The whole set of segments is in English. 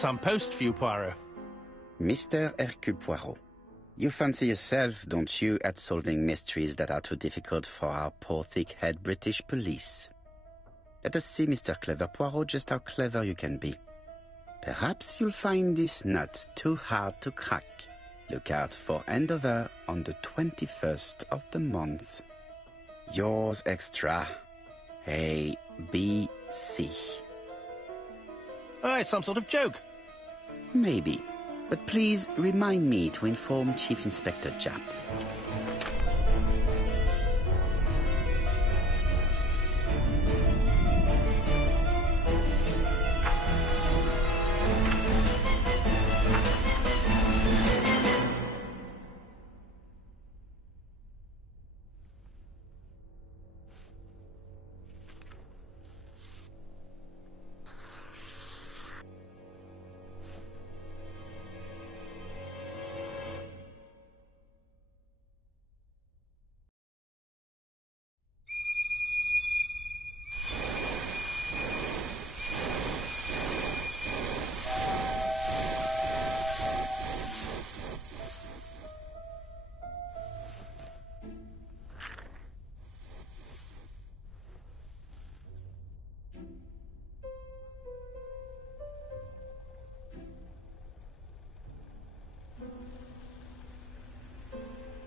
Some post for you, Poirot. Mr. Hercule Poirot, you fancy yourself, don't you, at solving mysteries that are too difficult for our poor thick-head British police? Let us see, Mr. Clever Poirot, just how clever you can be. Perhaps you'll find this nut too hard to crack. Look out for handover on the 21st of the month. Yours extra, ABC. Oh, it's some sort of joke. Maybe, but please remind me to inform Chief Inspector Japp.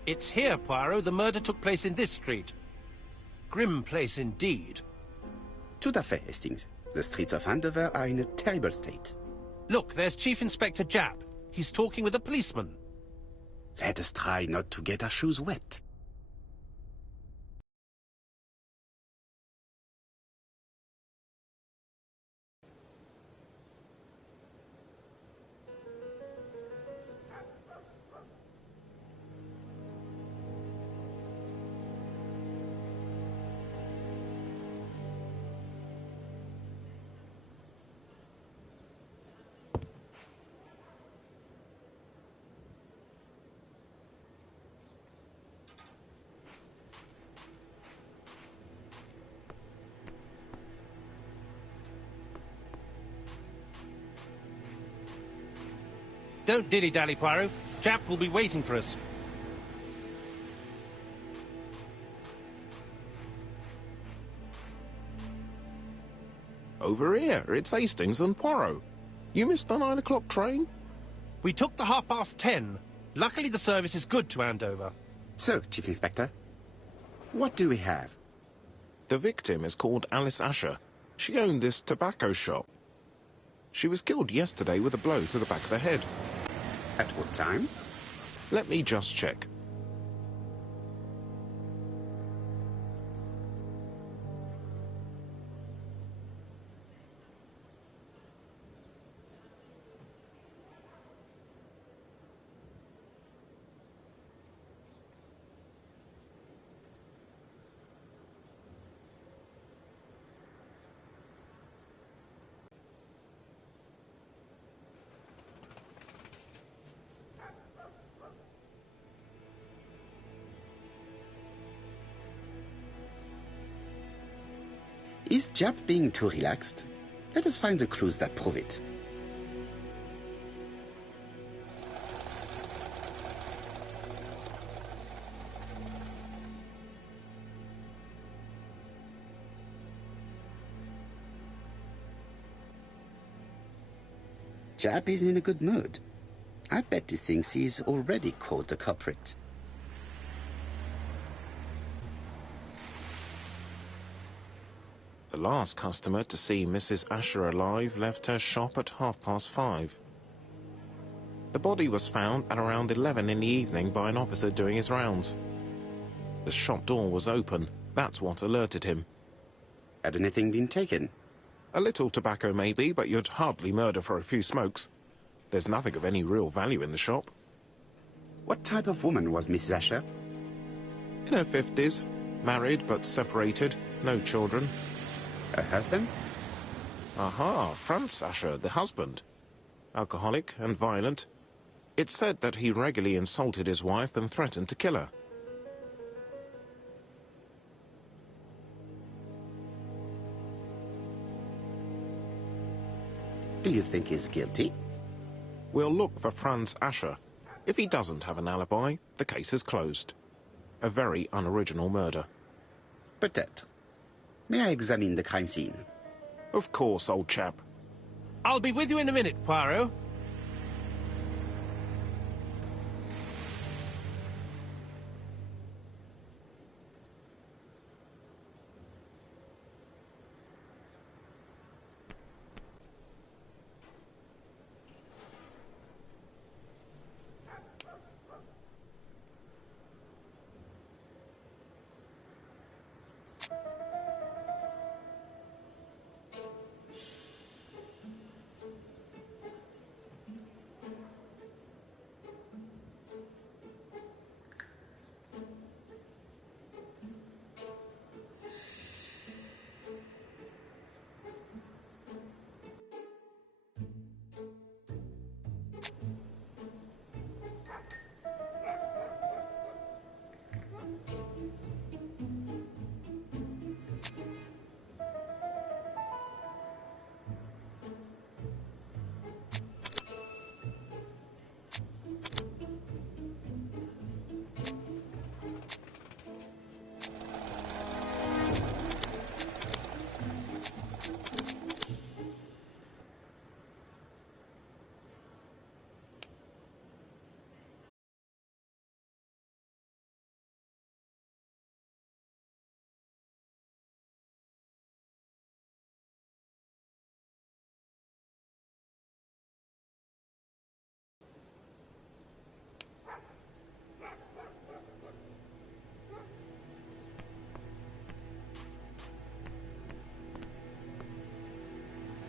It's here, Poirot. The murder took place in this street. Grim place indeed. Tout à fait, Hastings. The streets of Andover are in a terrible state. Look, there's Chief Inspector Japp. He's talking with a policeman. Let us try not to get our shoes wet. Don't dilly-dally, Poirot. Japp will be waiting for us. Over here, it's Hastings and Poirot. You missed the 9 o'clock train? We took the 10:30. Luckily, the service is good to Andover. So, Chief Inspector, what do we have? The victim is called Alice Asher. She owned this tobacco shop. She was killed yesterday with a blow to the back of the head. At what time? Let me just check. Is Japp being too relaxed? Let us find the clues that prove it. chap is in a good mood. I bet he thinks he's already caught the culprit. The last customer to see Mrs. Asher alive left her shop at 5:30. The body was found at around 11 in the evening by an officer doing his rounds. The shop door was open. That's what alerted him. Had anything been taken? A little tobacco maybe, but you'd hardly murder for a few smokes. There's nothing of any real value in the shop. What type of woman was Mrs. Asher? In her 50s, married but separated, no children. Her husband? Aha, Franz Asher, the husband. Alcoholic and violent. It's said that he regularly insulted his wife and threatened to kill her. Do you think he's guilty? We'll look for Franz Asher. If he doesn't have an alibi, the case is closed. A very unoriginal murder. Peut-être. May I examine the crime scene? Of course, old chap. I'll be with you in a minute, Poirot.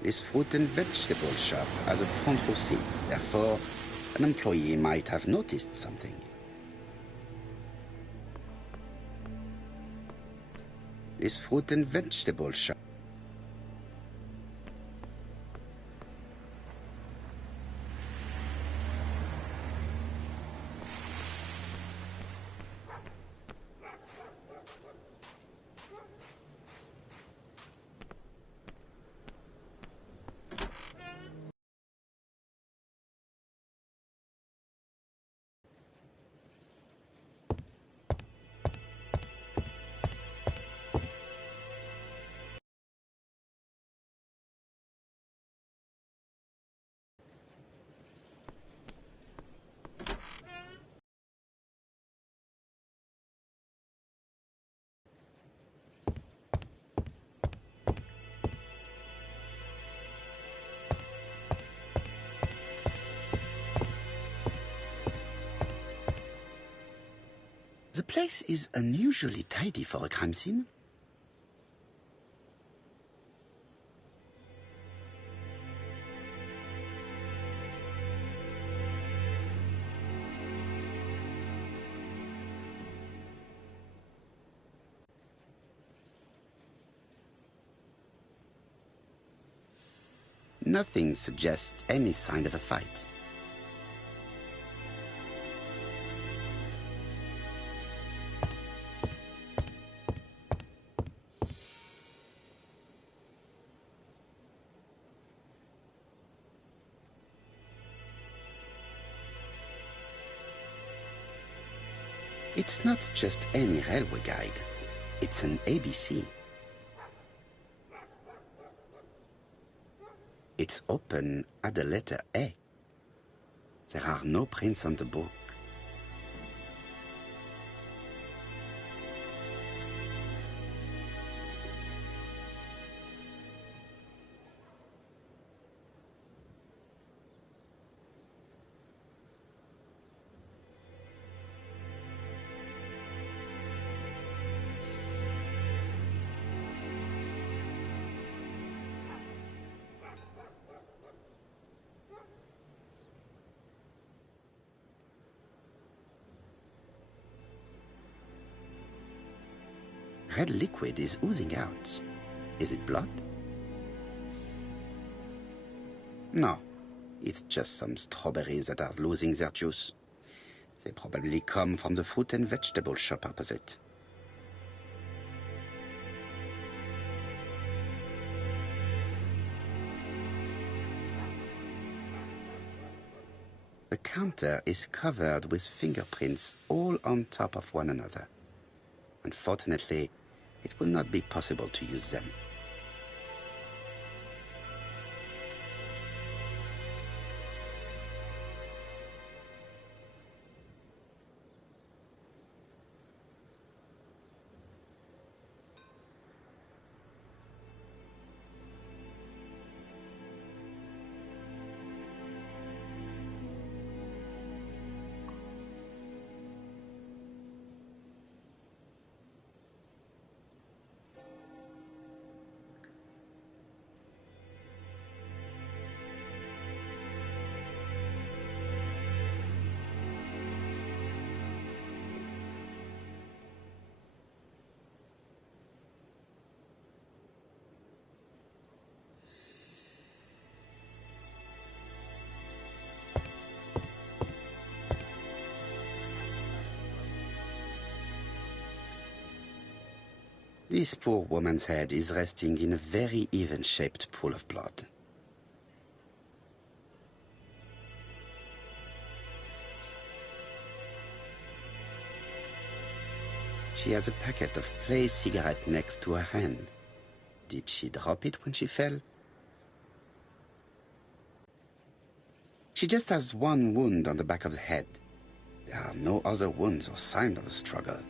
This fruit and vegetable shop has a front row seat, therefore an employee might have noticed something. This fruit and vegetable shop. The place is unusually tidy for a crime scene. Nothing suggests any sign of a fight. It's not just any railway guide. It's an ABC. It's open at the letter A. There are no prints on the book. Red liquid is oozing out. Is it blood? No, it's just some strawberries that are losing their juice. They probably come from the fruit and vegetable shop opposite. The counter is covered with fingerprints all on top of one another. Unfortunately, it will not be possible to use them. This poor woman's head is resting in a very even-shaped pool of blood. She has a packet of Play cigarette next to her hand. Did she drop it when she fell? She just has one wound on the back of the head. There are no other wounds or signs of a struggle.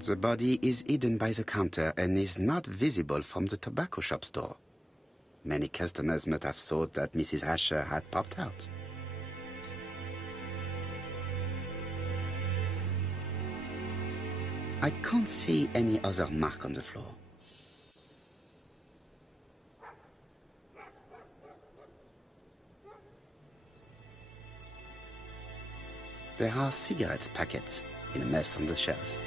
The body is hidden by the counter and is not visible from the tobacco shop door. Many customers must have thought that Mrs. Asher had popped out. I can't see any other mark on the floor. There are cigarette packets in a mess on the shelf.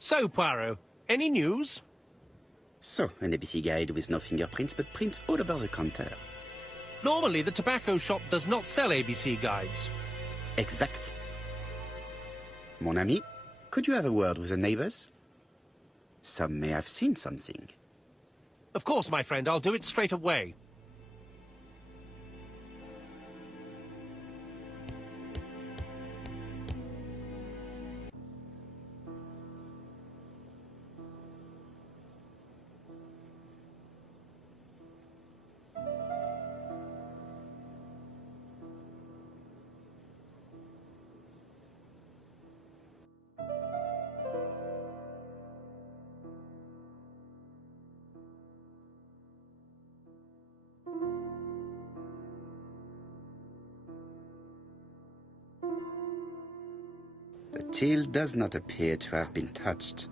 So, Poirot, any news? So, an ABC guide with no fingerprints, but prints all over the counter. Normally, the tobacco shop does not sell ABC guides. Exact. Mon ami, could you have a word with the neighbors? Some may have seen something. Of course, my friend, I'll do it straight away. The till does not appear to have been touched.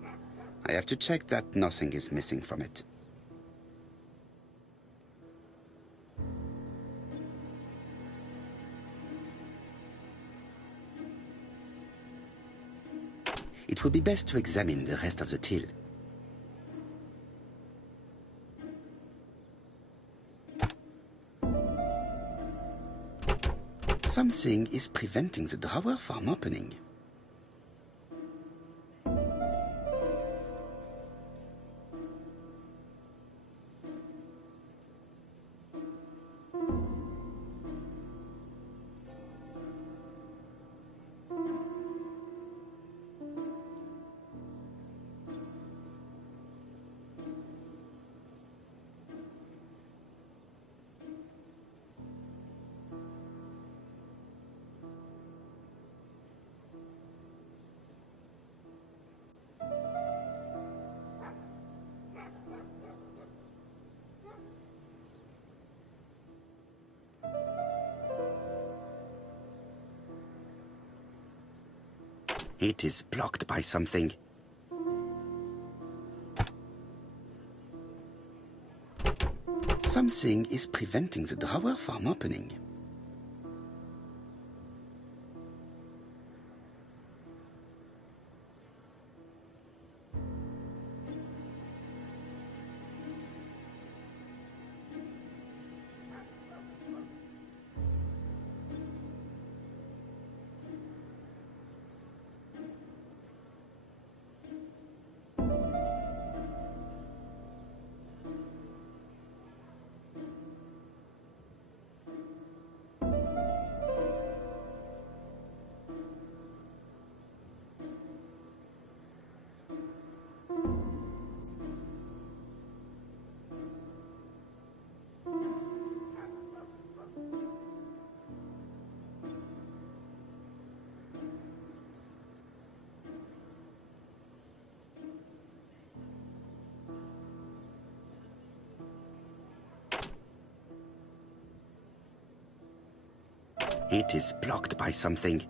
I have to check that nothing is missing from it. It would be best to examine the rest of the till. Something is preventing the drawer from opening. It is blocked by something. Something is preventing the drawer from opening. It is blocked by something.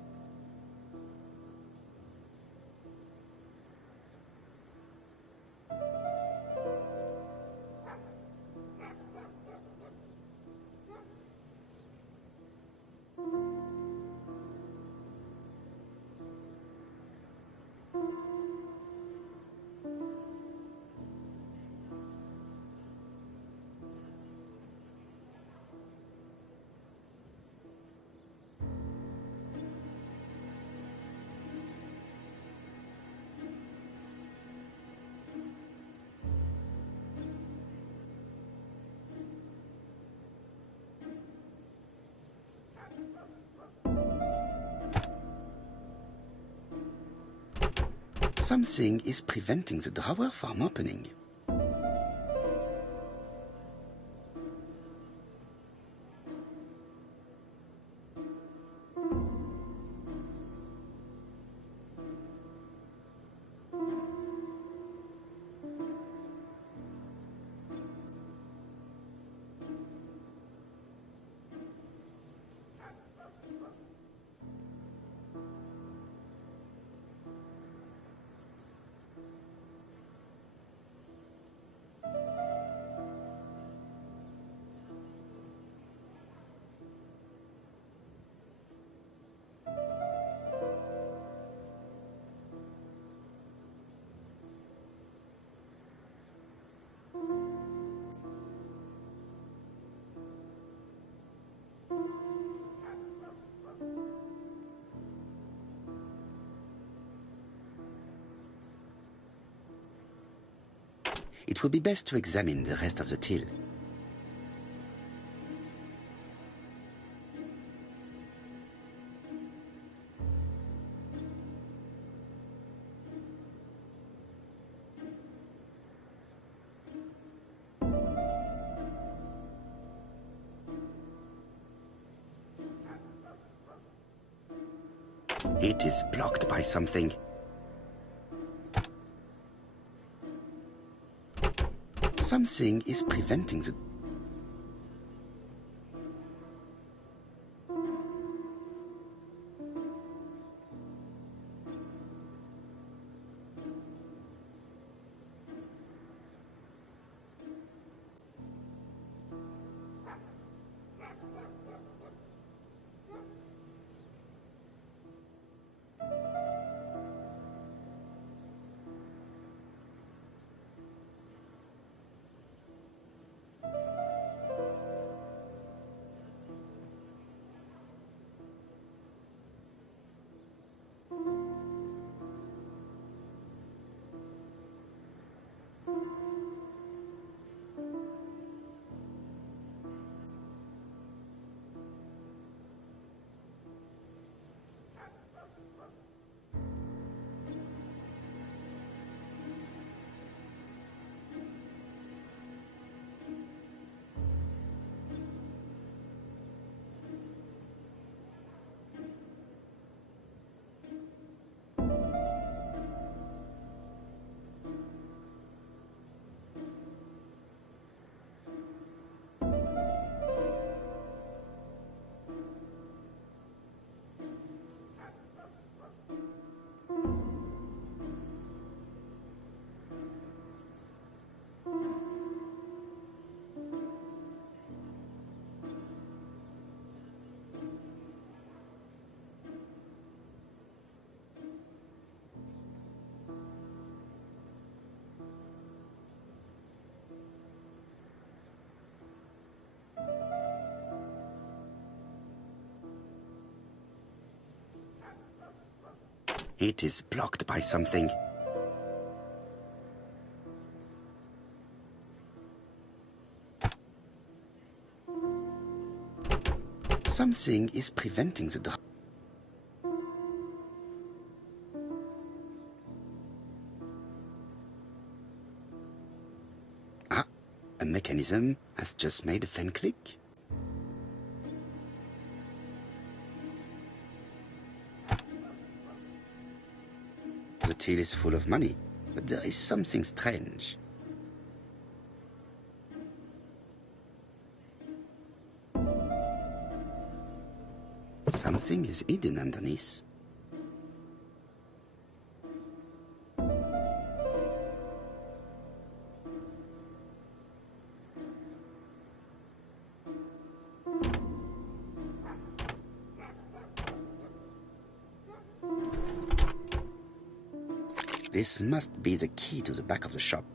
Something is preventing the drawer from opening. It would be best to examine the rest of the till. It is blocked by something. Something is preventing the... It is blocked by something. Something is preventing the drop. Ah, a mechanism has just made a fan click. The till is full of money, but there is something strange. Something is hidden underneath. This must be the key to the back of the shop.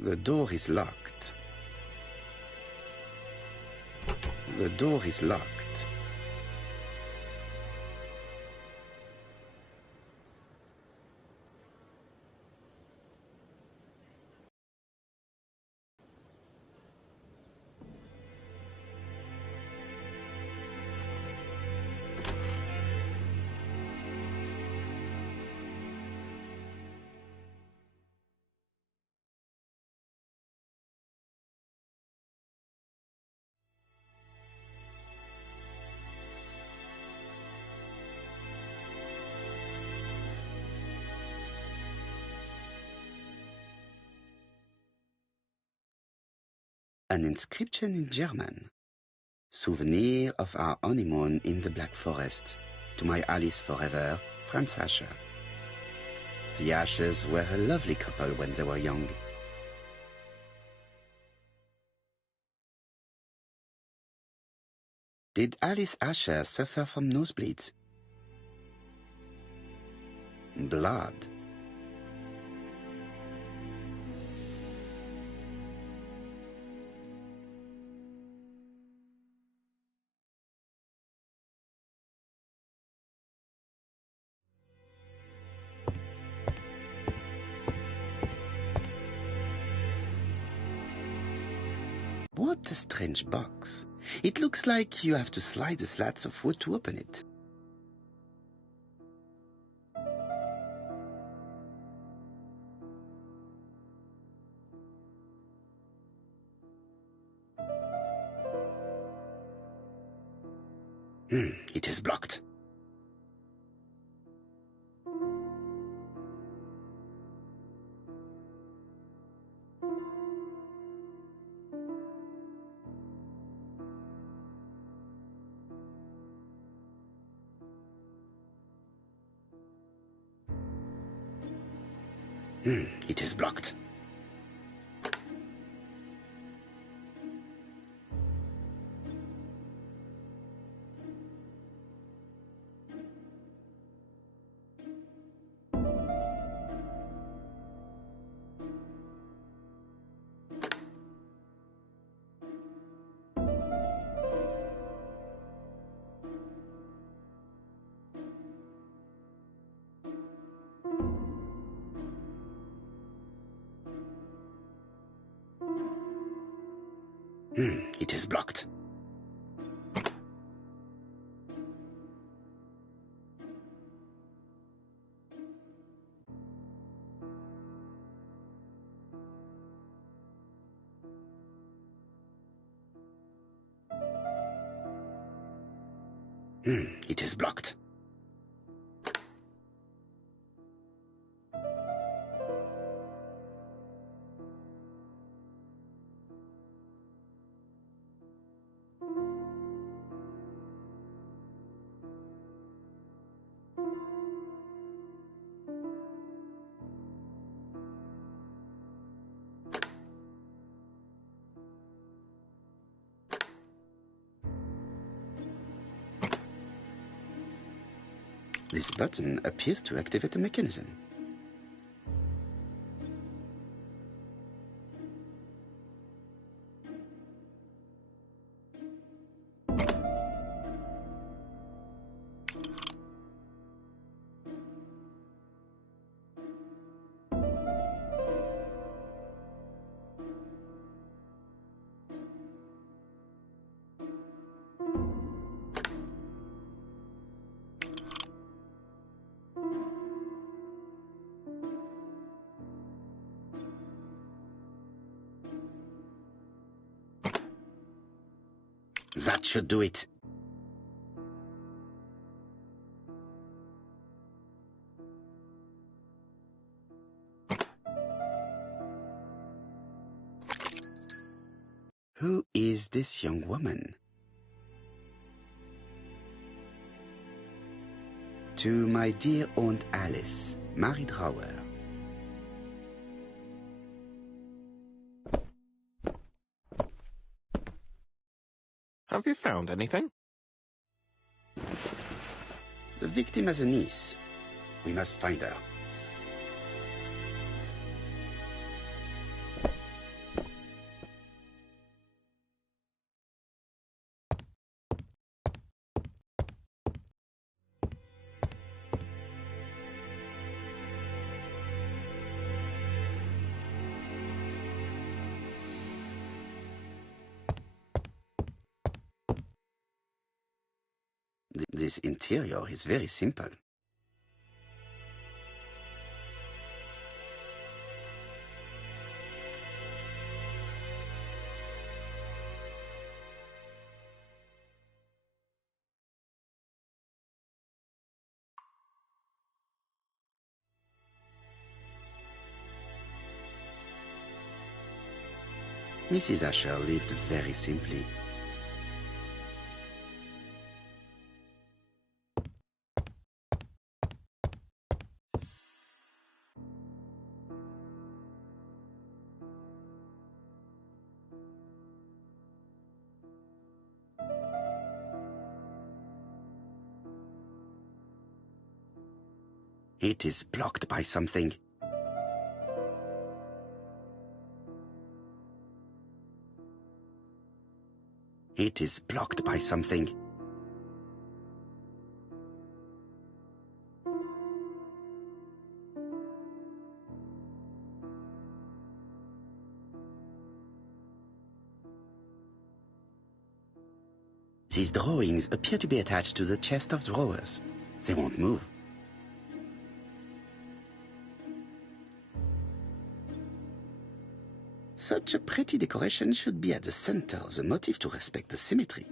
The door is locked. The door is locked. An inscription in German. Souvenir of our honeymoon in the Black Forest. To my Alice forever, Franz Asher. The Ashers were a lovely couple when they were young. Did Alice Asher suffer from nosebleeds? Blood. What a strange box. It looks like you have to slide the slats of wood to open it. It is blocked. It is blocked. It is blocked. It is blocked. This button appears to activate the mechanism. That should do it. Who is this young woman? To my dear Aunt Alice, Mary Drower. Have you found anything? The victim has a niece. We must find her. This interior is very simple. Mrs. Asher lived very simply. It is blocked by something. It is blocked by something. These drawings appear to be attached to the chest of drawers. They won't move. Such a pretty decoration should be at the center of the motif to respect the symmetry.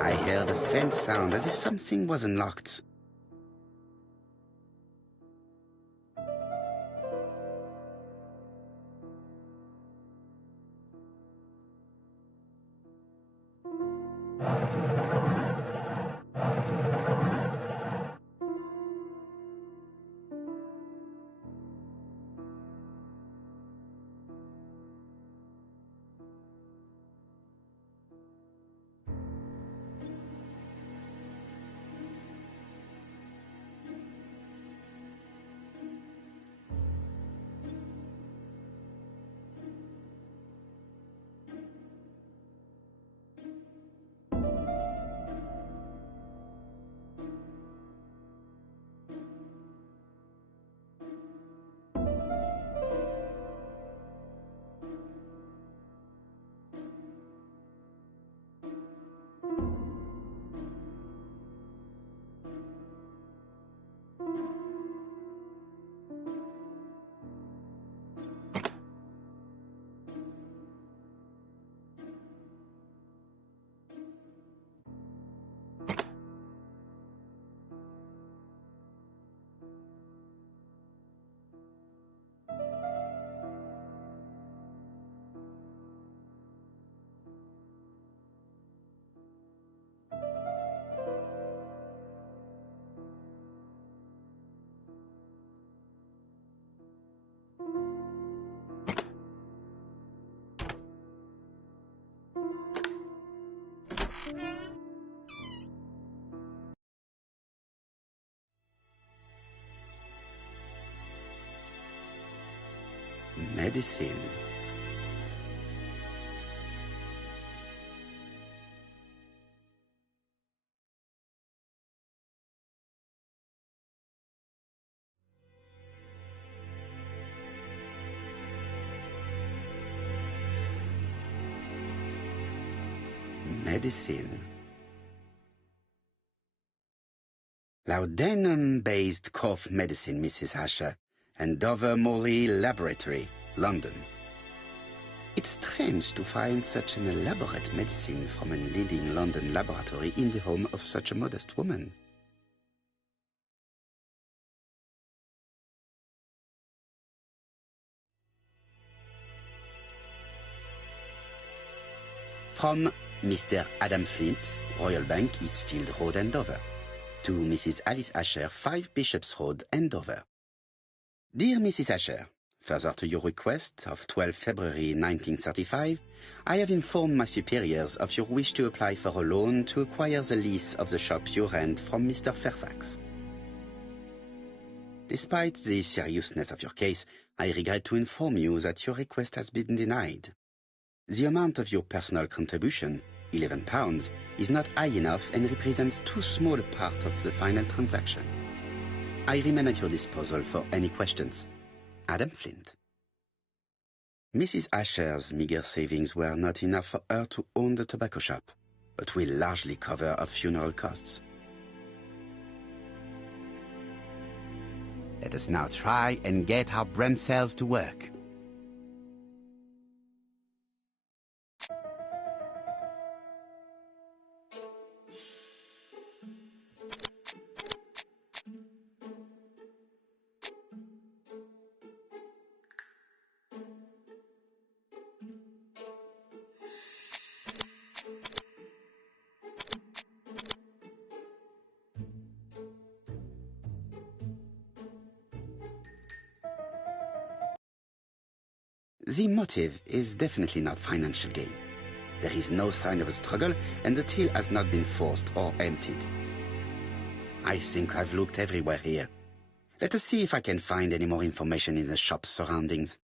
I heard a faint sound as if something was unlocked. Medicine. Medicine. Laudanum-based cough medicine, Mrs. Asher, and Dover Morley Laboratory, London. It's strange to find such an elaborate medicine from a leading London laboratory in the home of such a modest woman. From Mr. Adam Flint, Royal Bank, Eastfield Road, Andover, to Mrs. Alice Asher, 5 Bishops Road, Andover. Dear Mrs. Asher, further to your request of 12 February 1935, I have informed my superiors of your wish to apply for a loan to acquire the lease of the shop you rent from Mr. Fairfax. Despite the seriousness of your case, I regret to inform you that your request has been denied. The amount of your personal contribution, £11, is not high enough and represents too small a part of the final transaction. I remain at your disposal for any questions. Adam Flint. Mrs. Asher's meager savings were not enough for her to own the tobacco shop, but will largely cover her funeral costs. Let us now try and get our brain cells to work. The motive is definitely not financial gain. There is no sign of a struggle, and the till has not been forced or emptied. I think I've looked everywhere here. Let us see if I can find any more information in the shop's surroundings.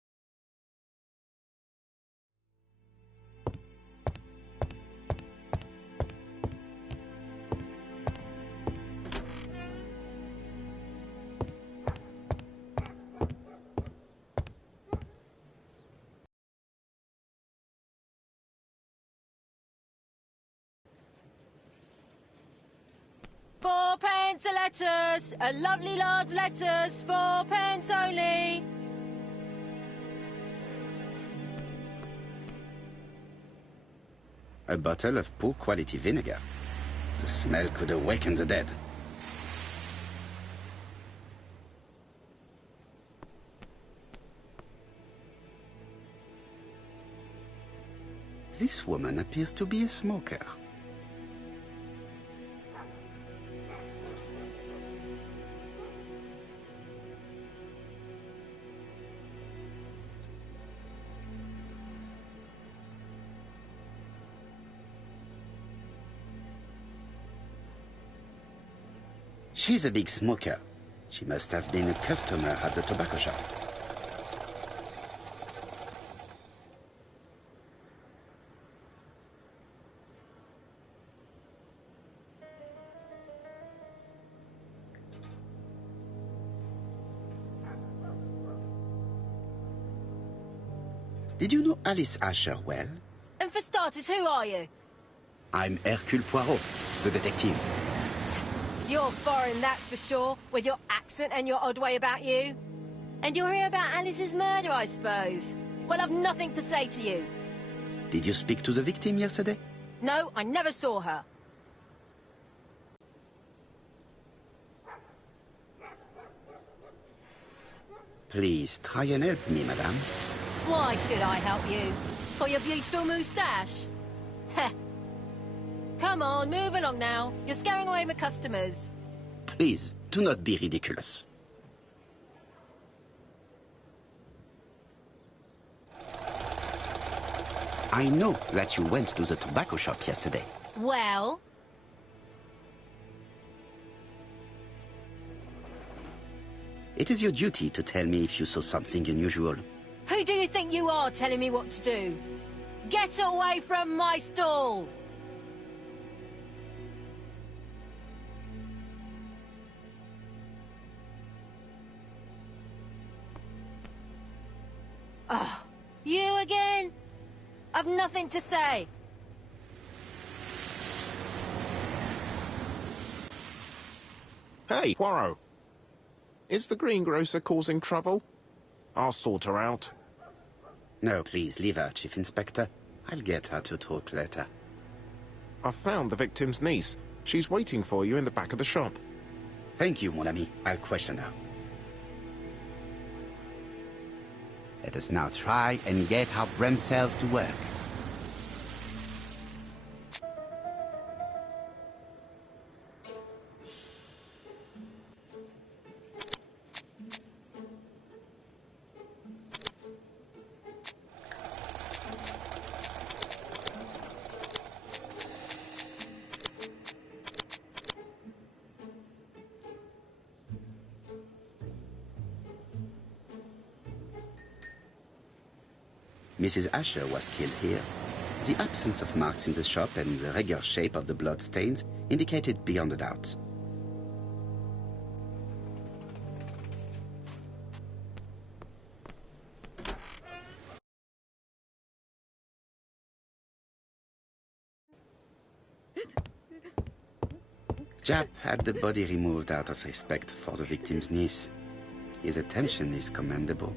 £4 a letters, a lovely large letters, £4 only. A bottle of poor quality vinegar. The smell could awaken the dead. This woman appears to be a smoker. She's a big smoker. She must have been a customer at the tobacco shop. Did you know Alice Asher well? And for starters, who are you? I'm Hercule Poirot, the detective. You're foreign, that's for sure, with your accent and your odd way about you. And you're here about Alice's murder, I suppose. Well, I've nothing to say to you. Did you speak to the victim yesterday? No, I never saw her. Please, try and help me, madame. Why should I help you? For your beautiful moustache? Heh. Come on, move along now. You're scaring away my customers. Please, do not be ridiculous. I know that you went to the tobacco shop yesterday. Well? It is your duty to tell me if you saw something unusual. Who do you think you are telling me what to do? Get away from my stall! Oh, you again? I've nothing to say. Hey, Poirot. Is the greengrocer causing trouble? I'll sort her out. No, please, leave her, Chief Inspector. I'll get her to talk later. I've found the victim's niece. She's waiting for you in the back of the shop. Thank you, mon ami. I'll question her. Let us now try and get our brain cells to work. Mrs. Asher was killed here. The absence of marks in the shop and the regular shape of the blood stains indicated beyond a doubt. Jap had the body removed out of respect for the victim's niece. His attention is commendable.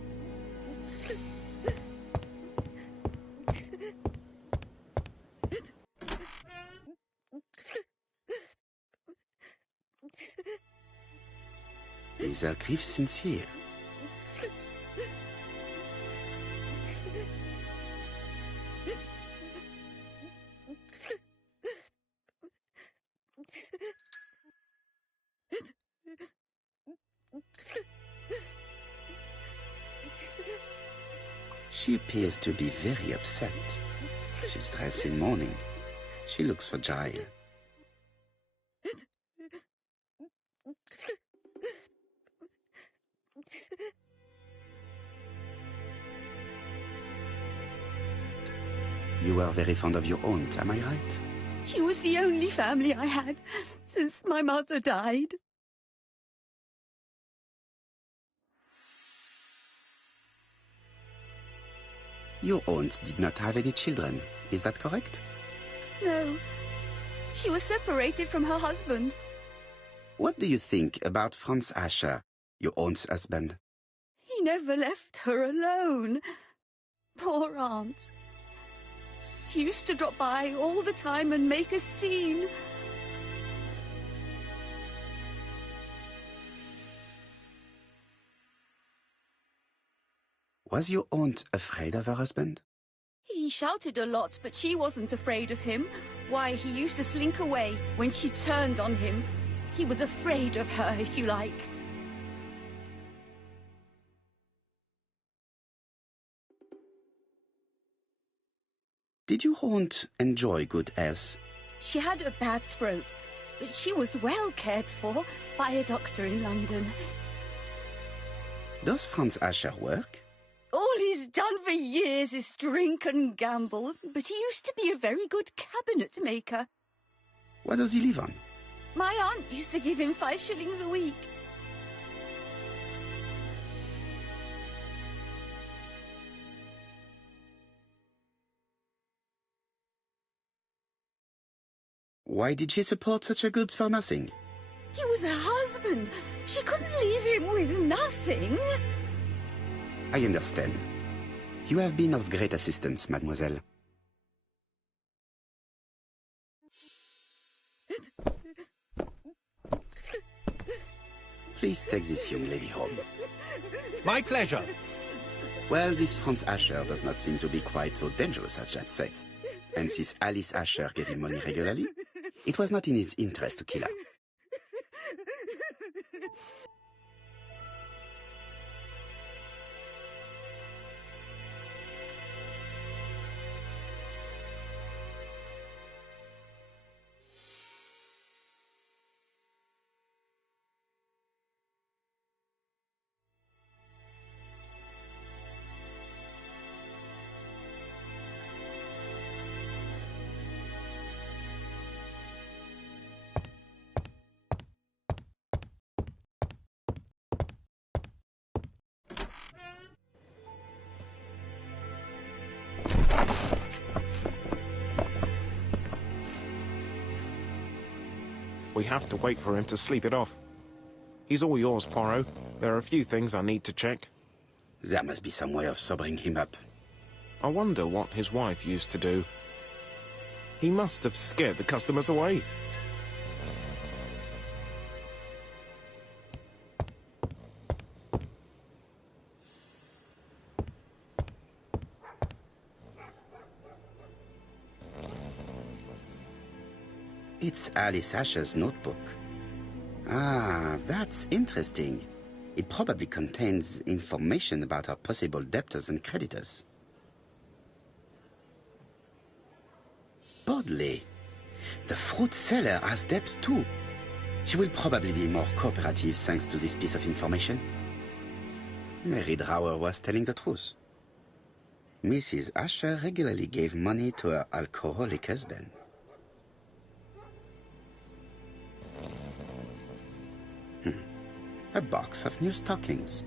Is her grief sincere? She appears to be very upset. She's dressed in mourning. She looks fragile. You were very fond of your aunt, am I right? She was the only family I had since my mother died. Your aunt did not have any children, is that correct? No. She was separated from her husband. What do you think about Franz Ascher, your aunt's husband? He never left her alone. Poor aunt. She used to drop by all the time and make a scene. Was your aunt afraid of her husband? He shouted a lot, but she wasn't afraid of him. Why, he used to slink away when she turned on him. He was afraid of her, if you like. Did your aunt enjoy good health? She had a bad throat, but she was well cared for by a doctor in London. Does Franz Ascher work? All he's done for years is drink and gamble, but he used to be a very good cabinet maker. What does he live on? My aunt used to give him 5 shillings a week. Why did she support such a goods for nothing? He was her husband. She couldn't leave him with nothing. I understand. You have been of great assistance, mademoiselle. Please take this young lady home. My pleasure. Well, this Franz Ascher does not seem to be quite so dangerous as Jack says. And since Alice Ascher gave him money regularly, it was not in his interest to kill her. We have to wait for him to sleep it off. He's all yours, Poirot. There are a few things I need to check. There must be some way of sobering him up. I wonder what his wife used to do. He must have scared the customers away. It's Alice Asher's notebook. Ah, that's interesting. It probably contains information about our possible debtors and creditors. Bodley. The fruit seller has debts too. She will probably be more cooperative thanks to this piece of information. Mary Drower was telling the truth. Mrs. Asher regularly gave money to her alcoholic husband. A box of new stockings.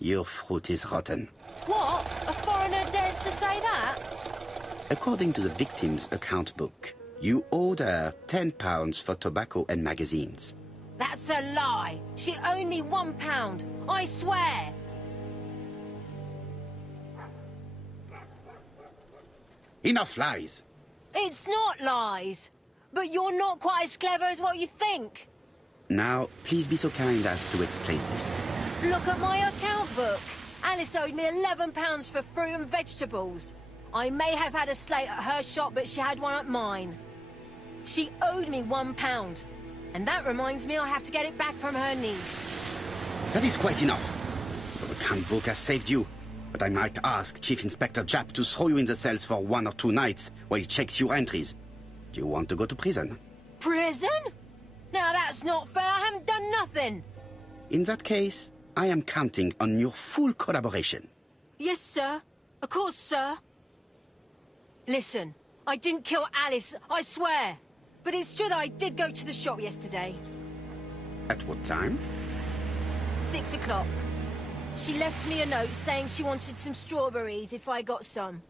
Your fruit is rotten. What? A foreigner dares to say that? According to the victim's account book, you owed her £10 for tobacco and magazines. That's a lie. She owed me £1. I swear. Enough lies. It's not lies. But you're not quite as clever as what you think. Now, please be so kind as to explain this. Look at my account book. Alice owed me £11 for fruit and vegetables. I may have had a slate at her shop, but she had one at mine. She owed me £1. And that reminds me I have to get it back from her niece. That is quite enough. Your account book has saved you. But I might ask Chief Inspector Japp to throw you in the cells for 1 or 2 nights while he checks your entries. Do you want to go to prison? Prison? Now that's not fair. I haven't done nothing. In that case, I am counting on your full collaboration. Yes, sir. Of course, sir. Listen, I didn't kill Alice, I swear. But it's true that I did go to the shop yesterday. At what time? 6 o'clock. She left me a note saying she wanted some strawberries if I got some.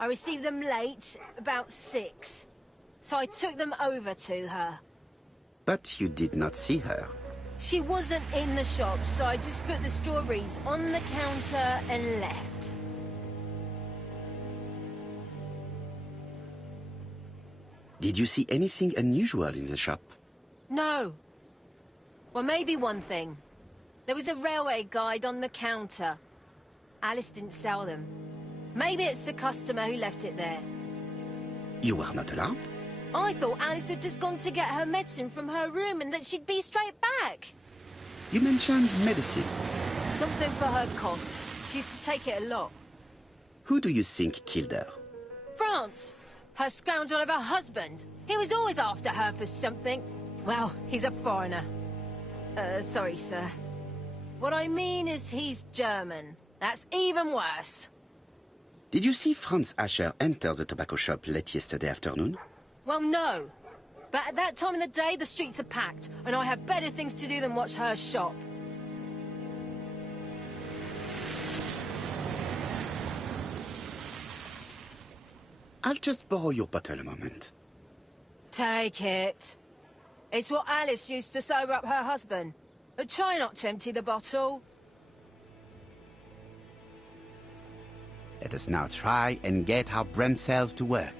I received them late, about 6. So I took them over to her. But you did not see her. She wasn't in the shop, so I just put the strawberries on the counter and left. Did you see anything unusual in the shop? No. Well, maybe one thing. There was a railway guide on the counter. Alice didn't sell them. Maybe it's the customer who left it there. You were not alarmed? I thought Alice had just gone to get her medicine from her room and that she'd be straight back. You mentioned medicine. Something for her cough. She used to take it a lot. Who do you think killed her? France. Her scoundrel of a husband. He was always after her for something. Well, he's a foreigner. Sorry, sir. What I mean is he's German. That's even worse. Did you see Franz Asher enter the tobacco shop late yesterday afternoon? Well, no. But at that time of the day, the streets are packed, and I have better things to do than watch her shop. I'll just borrow your bottle a moment. Take it. It's what Alice used to sober up her husband. But try not to empty the bottle. Let us now try and get our brain cells to work.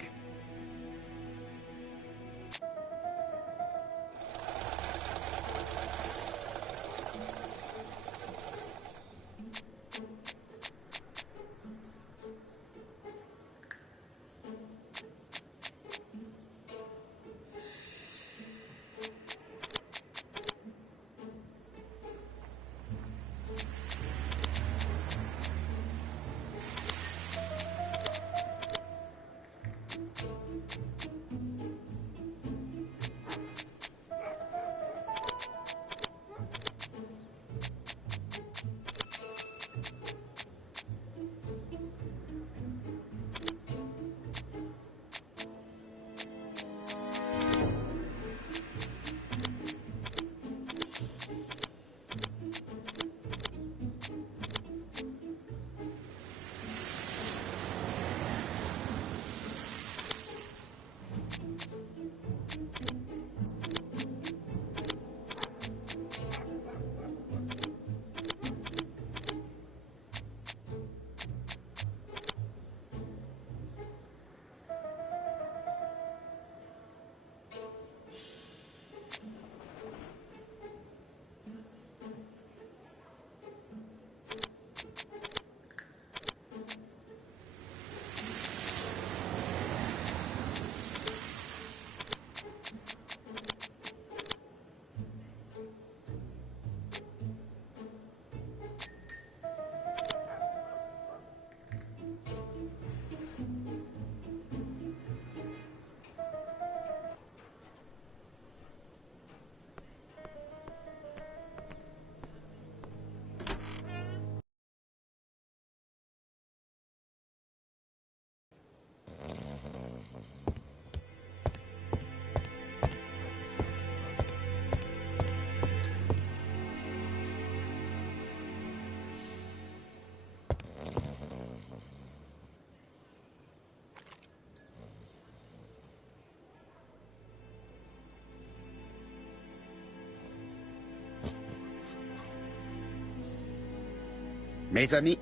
Mes amis,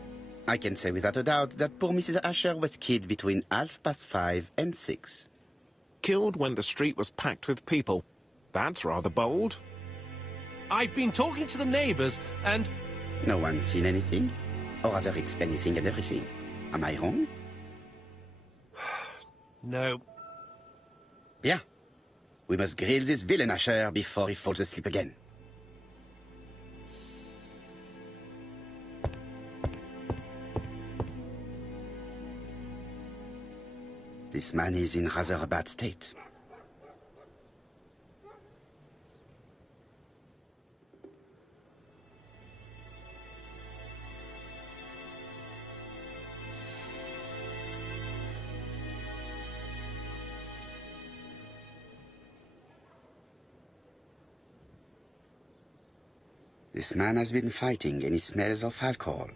I can say without a doubt that poor Mrs. Asher was killed between 5:30 and 6. Killed when the street was packed with people. That's rather bold. I've been talking to the neighbours, and... No one's seen anything? Or rather, it's anything and everything. Am I wrong? No. Bien. We must grill this villain Asher before he falls asleep again. This man is in rather a bad state. This man has been fighting and he smells of alcohol.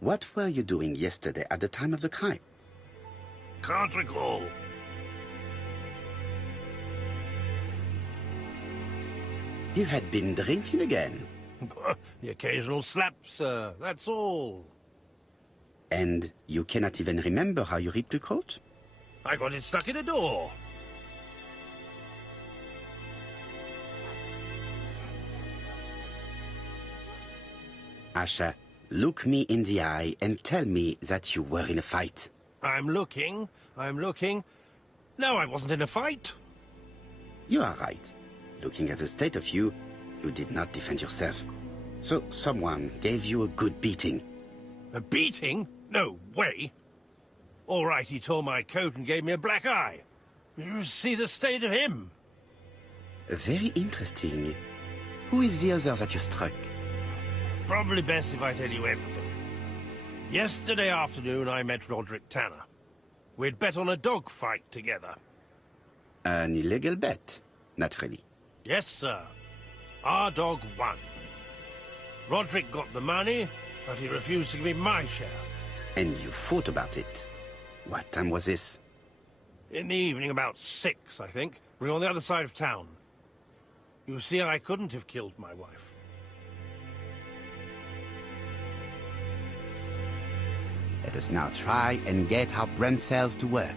What were you doing yesterday at the time of the crime? Can't recall. You had been drinking again. The occasional slap, sir, that's all. And you cannot even remember how you ripped the coat? I got it stuck in a door. Asher, look me in the eye and tell me that you were in a fight. I'm looking. No, I wasn't in a fight. You are right. Looking at the state of you, you did not defend yourself. So someone gave you a good beating. A beating? No way. All right, he tore my coat and gave me a black eye. You see the state of him. Very interesting. Who is the other that you struck? Probably best if I tell you everything. Yesterday afternoon, I met Roderick Tanner. We'd bet on a dog fight together. An illegal bet, naturally. Yes, sir. Our dog won. Roderick got the money, but he refused to give me my share. And you fought about it. What time was this? In the evening, about 6, I think. We were on the other side of town. You see, I couldn't have killed my wife. Let us now try and get our brain cells to work.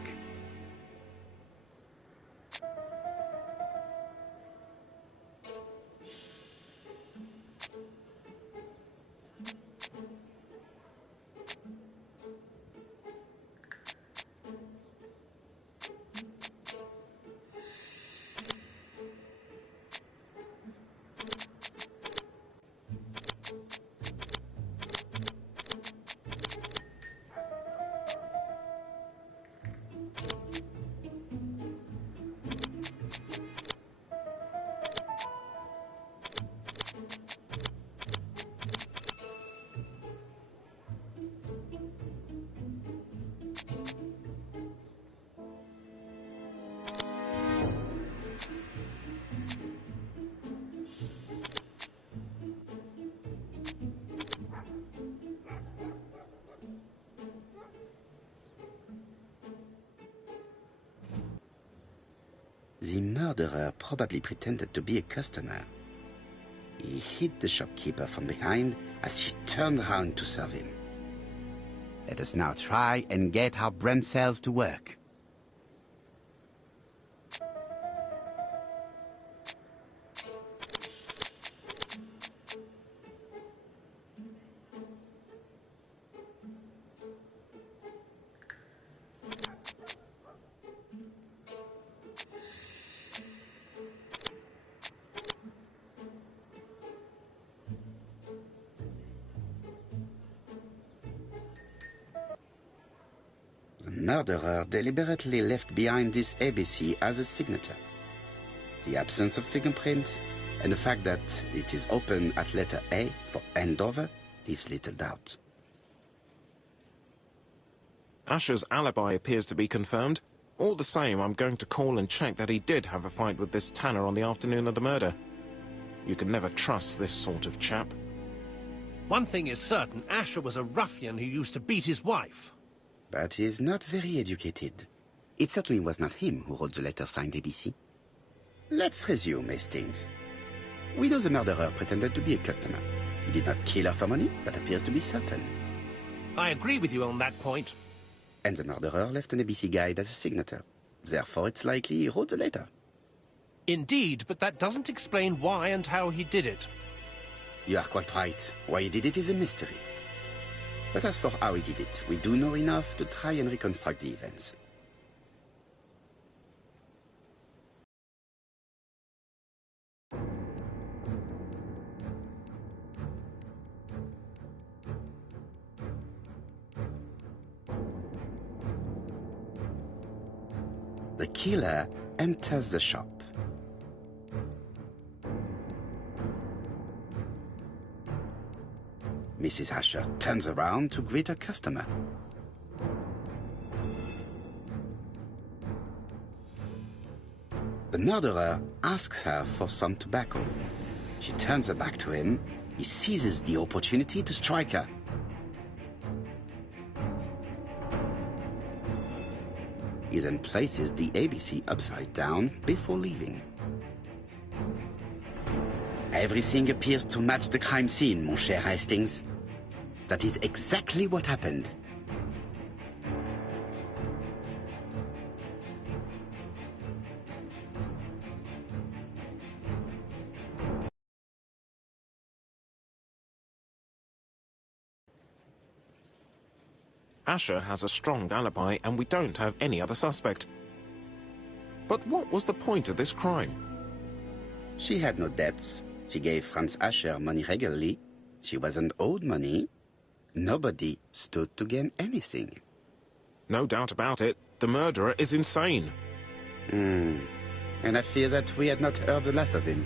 The murderer probably pretended to be a customer. He hit the shopkeeper from behind as he turned around to serve him. Let us now try and get our brain cells to work. The murderer deliberately left behind this ABC as a signature. The absence of fingerprints and the fact that it is open at letter A for Andover leaves little doubt. Asher's alibi appears to be confirmed. All the same, I'm going to call and check that he did have a fight with this Tanner on the afternoon of the murder. You can never trust this sort of chap. One thing is certain, Asher was a ruffian who used to beat his wife. but he is not very educated. It certainly was not him who wrote the letter signed ABC. Let's resume, Hastings. We know the murderer pretended to be a customer. He did not kill her for money, that appears to be certain. I agree with you on that point. And the murderer left an ABC guide as a signature. Therefore, it's likely he wrote the letter. Indeed, but that doesn't explain why and how he did it. You are quite right. Why he did it is a mystery. But as for how he did it, we do know enough to try and reconstruct the events. The killer enters the shop. Mrs. Asher turns around to greet her customer. The murderer asks her for some tobacco. She turns her back to him. He seizes the opportunity to strike her. He then places the ABC upside down before leaving. Everything appears to match the crime scene, mon cher Hastings. That is exactly what happened. Asher has a strong alibi and we don't have any other suspect. But what was the point of this crime? She had no debts. She gave Franz Asher money regularly. She wasn't owed money. Nobody stood to gain anything. No doubt about it, the murderer is insane. And I fear that we had not heard the last of him.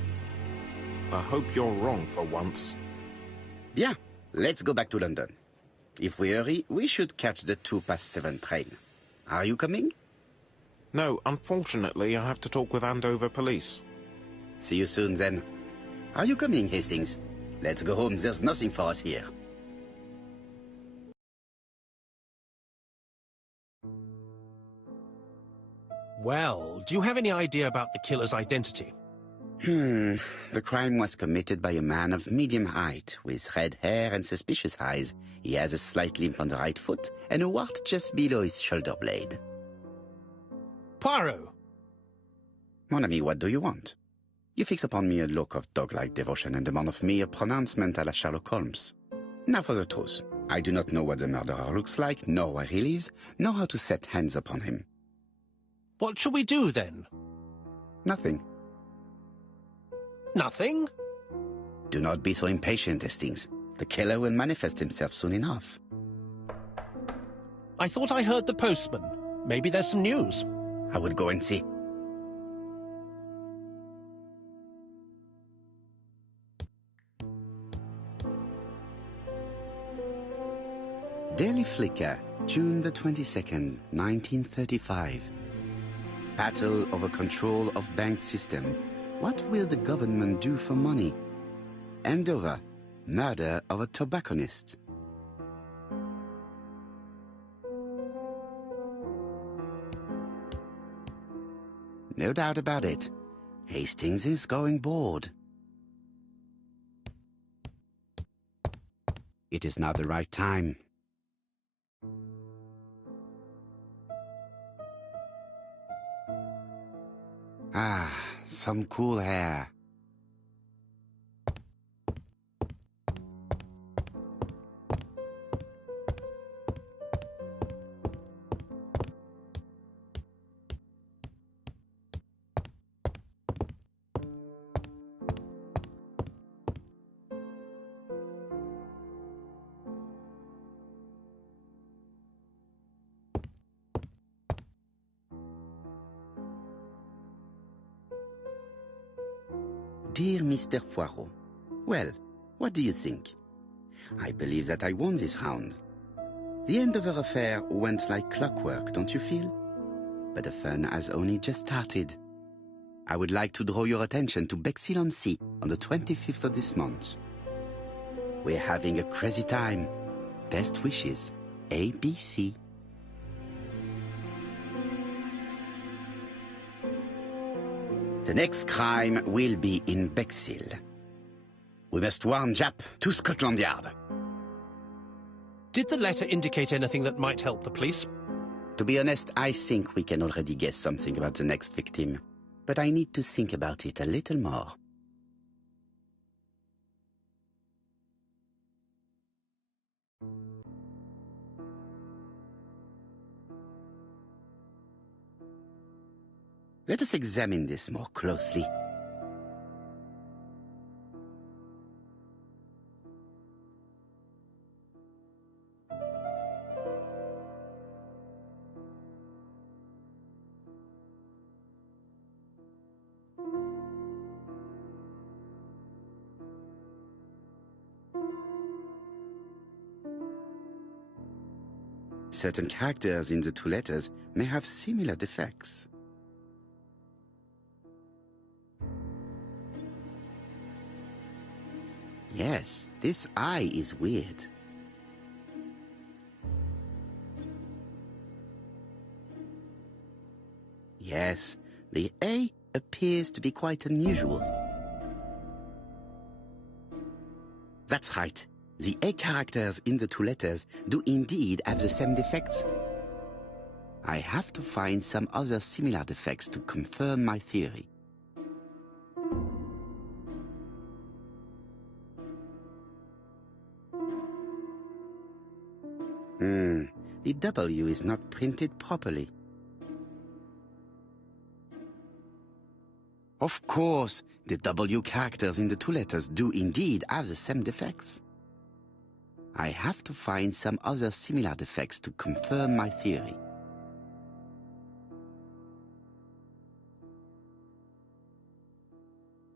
I hope you're wrong for once. Bien, let's go back to London. If we hurry, we should catch the 7:02 train. Are you coming? No, unfortunately, I have to talk with Andover police. See you soon, then. Are you coming, Hastings? Let's go home. There's nothing for us here. Well, do you have any idea about the killer's identity? The crime was committed by a man of medium height, with red hair and suspicious eyes. He has a slight limp on the right foot and a wart just below his shoulder blade. Poirot! Mon ami, what do you want? You fix upon me a look of dog-like devotion and demand of me a pronouncement à la Sherlock Holmes. Now for the truth. I do not know what the murderer looks like, nor where he lives, nor how to set hands upon him. What shall we do, then? Nothing. Nothing? Do not be so impatient, Hastings. The killer will manifest himself soon enough. I thought I heard the postman. Maybe there's some news. I will go and see. Daily Flicker, June the 22nd, 1935. Battle over control of bank system. What will the government do for money? Andover, murder of a tobacconist. No doubt about it. Hastings is going bored. It is now the right time. Ah, some cool air. Dear Mr. Poirot, well, what do you think? I believe that I won this round. The Andover affair went like clockwork, don't you feel? But the fun has only just started. I would like to draw your attention to Bexhill-on-Sea on the 25th of this month. We're having a crazy time. Best wishes, ABC. The next crime will be in Bexhill. We must warn Jap to Scotland Yard. Did the letter indicate anything that might help the police? To be honest, I think we can already guess something about the next victim. But I need to think about it a little more. Let us examine this more closely. Certain characters in the two letters may have similar defects. Yes, this I is weird. Yes, the A appears to be quite unusual. That's right. The A characters in the two letters do indeed have the same defects. I have to find some other similar defects to confirm my theory. The W is not printed properly. Of course, the W characters in the two letters do indeed have the same defects. I have to find some other similar defects to confirm my theory.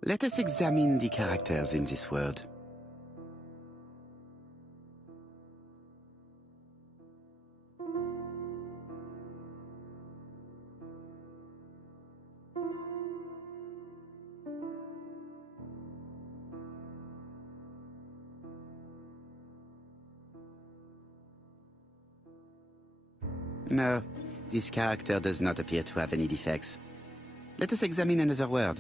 Let us examine the characters in this word. No, this character does not appear to have any defects. Let us examine another word.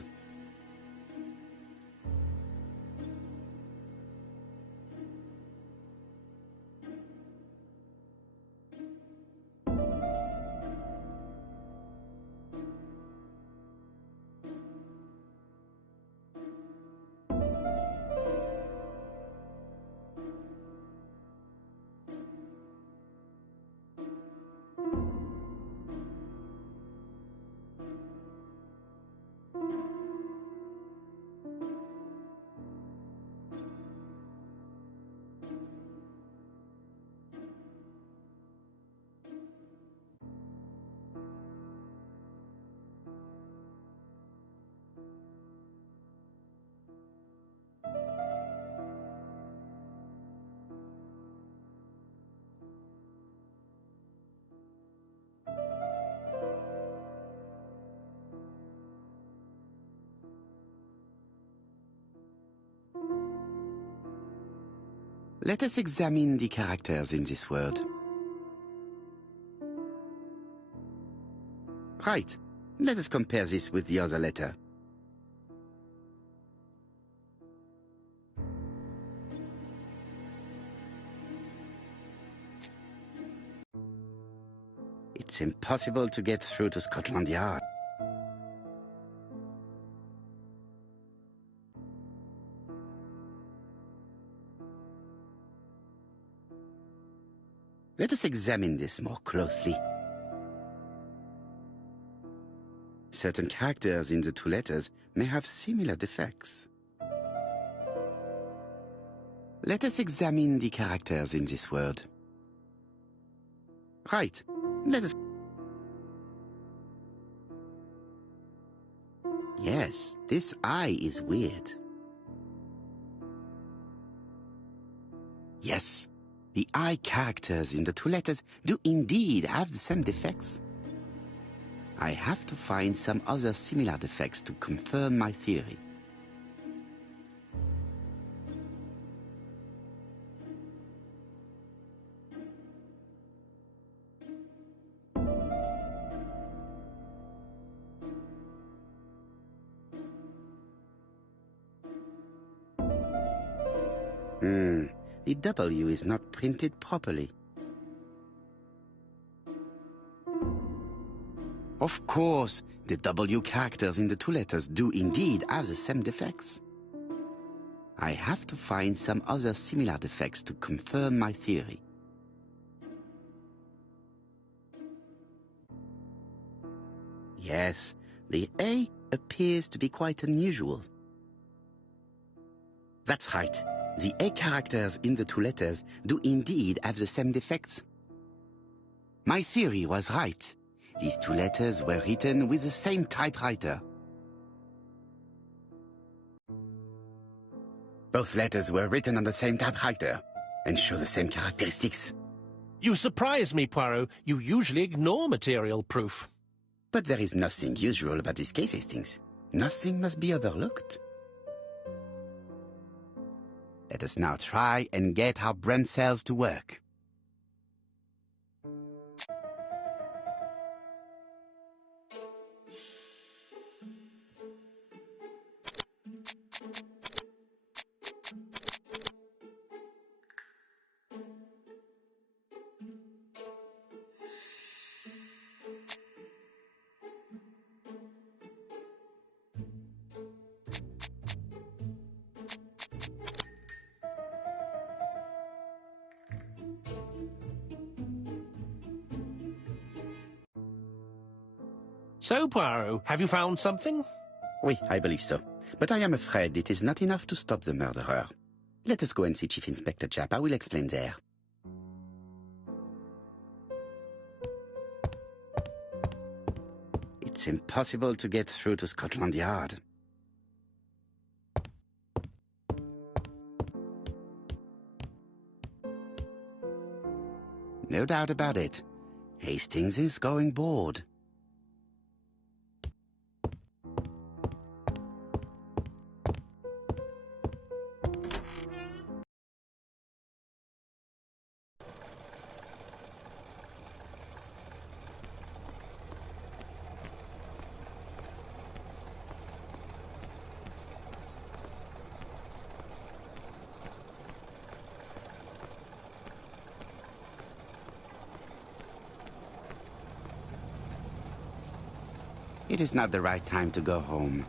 Let us examine the characters in this word. Right. Let us compare this with the other letter. It's impossible to get through to Scotland Yard. Let us examine this more closely. Certain characters in the two letters may have similar defects. Let us examine the characters in this word. Right. Let us... Yes, this I is weird. Yes. The I characters in the two letters do indeed have the same defects. I have to find some other similar defects to confirm my theory. The W is not printed properly. Of course, the W characters in the two letters do indeed have the same defects. I have to find some other similar defects to confirm my theory. Yes, the A appears to be quite unusual. That's right. The A characters in the two letters do indeed have the same defects. My theory was right. These two letters were written with the same typewriter. Both letters were written on the same typewriter and show the same characteristics. You surprise me, Poirot. You usually ignore material proof. But there is nothing usual about this case, Hastings. Nothing must be overlooked. Let us now try and get our brain cells to work. So, Poirot, have you found something? Oui, I believe so. But I am afraid it is not enough to stop the murderer. Let us go and see Chief Inspector Japp. I will explain there. It's impossible to get through to Scotland Yard. No doubt about it. Hastings is going bored. It is not the right time to go home.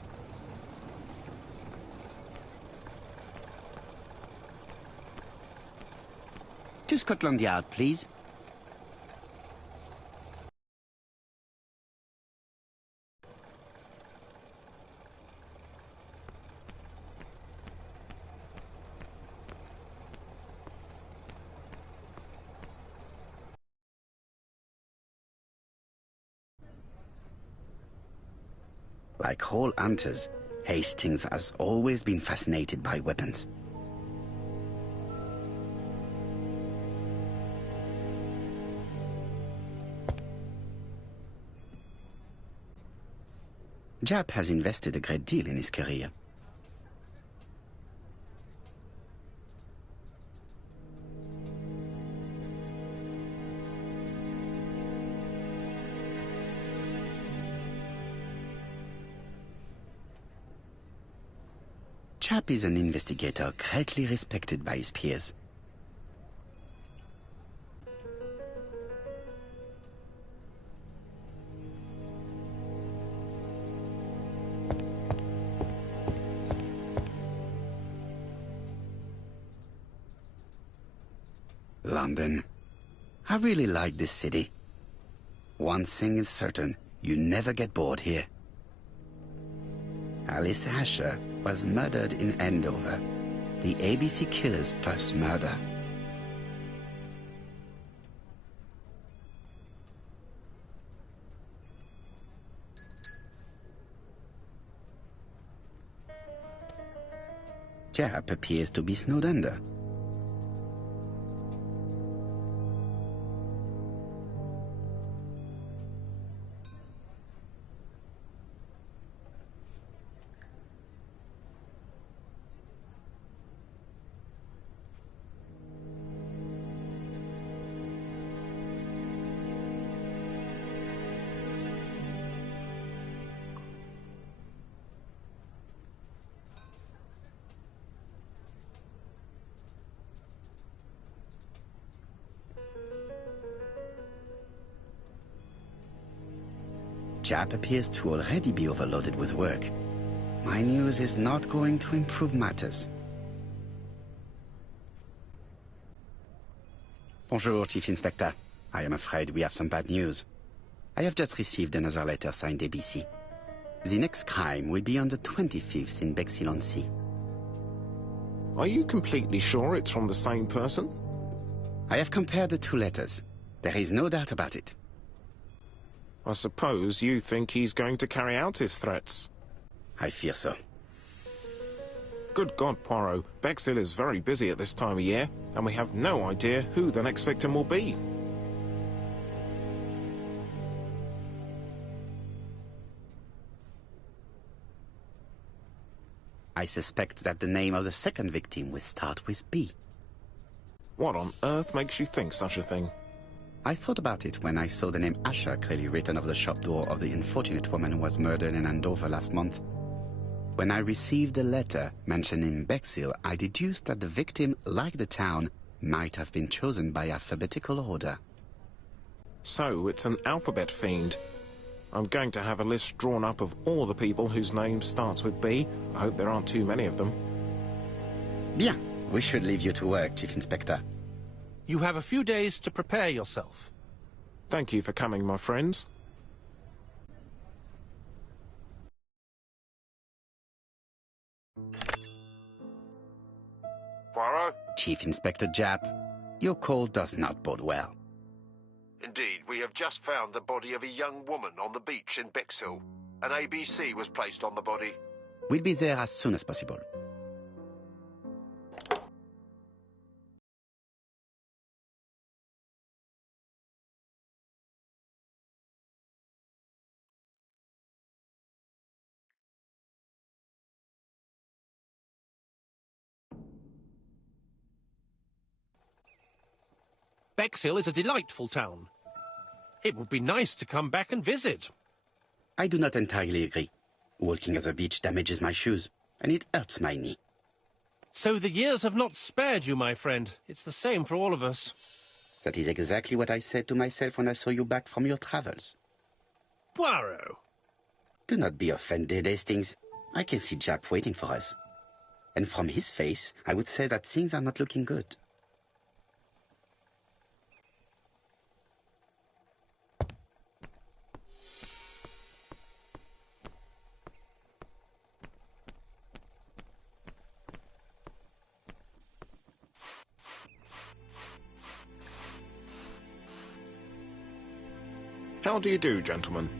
To Scotland Yard, please. Like all hunters, Hastings has always been fascinated by weapons. Japp has invested a great deal in his career. Japp is an investigator greatly respected by his peers. London. I really like this city. One thing is certain, you never get bored here. Alice Asher was murdered in Andover, the ABC killer's first murder. Japp appears to be snowed under. Jap appears to already be overloaded with work. My news is not going to improve matters. Bonjour, Chief Inspector. I am afraid we have some bad news. I have just received another letter signed ABC. The next crime will be on the 25th in Bexhill-on-Sea. Are you completely sure it's from the same person? I have compared the two letters. There is no doubt about it. I suppose you think he's going to carry out his threats. I fear so. Good God, Poirot. Bexhill is very busy at this time of year, and we have no idea who the next victim will be. I suspect that the name of the second victim will start with B. What on earth makes you think such a thing? I thought about it when I saw the name Asher clearly written over the shop door of the unfortunate woman who was murdered in Andover last month. When I received a letter mentioning Bexhill, I deduced that the victim, like the town, might have been chosen by alphabetical order. So it's an alphabet fiend. I'm going to have a list drawn up of all the people whose name starts with B. I hope there aren't too many of them. Bien. We should leave you to work, Chief Inspector. You have a few days to prepare yourself. Thank you for coming, my friends. Poirot? Chief Inspector Jap, your call does not bode well. Indeed, we have just found the body of a young woman on the beach in Bexhill. An ABC was placed on the body. We'll be there as soon as possible. Bexhill is a delightful town. It would be nice to come back and visit. I do not entirely agree. Walking at the beach damages my shoes, and it hurts my knee. So the years have not spared you, my friend. It's the same for all of us. That is exactly what I said to myself when I saw you back from your travels. Poirot! Do not be offended, Hastings. I can see Jap waiting for us. And from his face, I would say that things are not looking good. How do you do, gentlemen?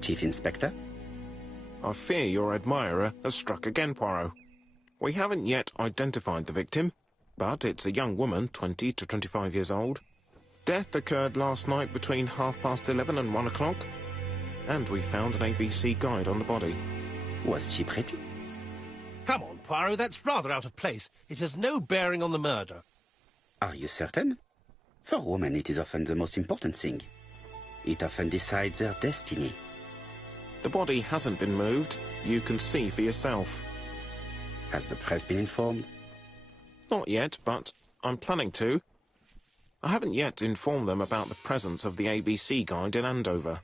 Chief Inspector? I fear your admirer has struck again, Poirot. We haven't yet identified the victim, but it's a young woman, 20 to 25 years old. Death occurred last night between 11:30 and 1 o'clock, and we found an ABC guide on the body. Was she pretty? Come on, Poirot, that's rather out of place. It has no bearing on the murder. Are you certain? For women, it is often the most important thing. It often decides their destiny. The body hasn't been moved. You can see for yourself. Has the press been informed? Not yet, but I'm planning to. I haven't yet informed them about the presence of the ABC guide in Andover.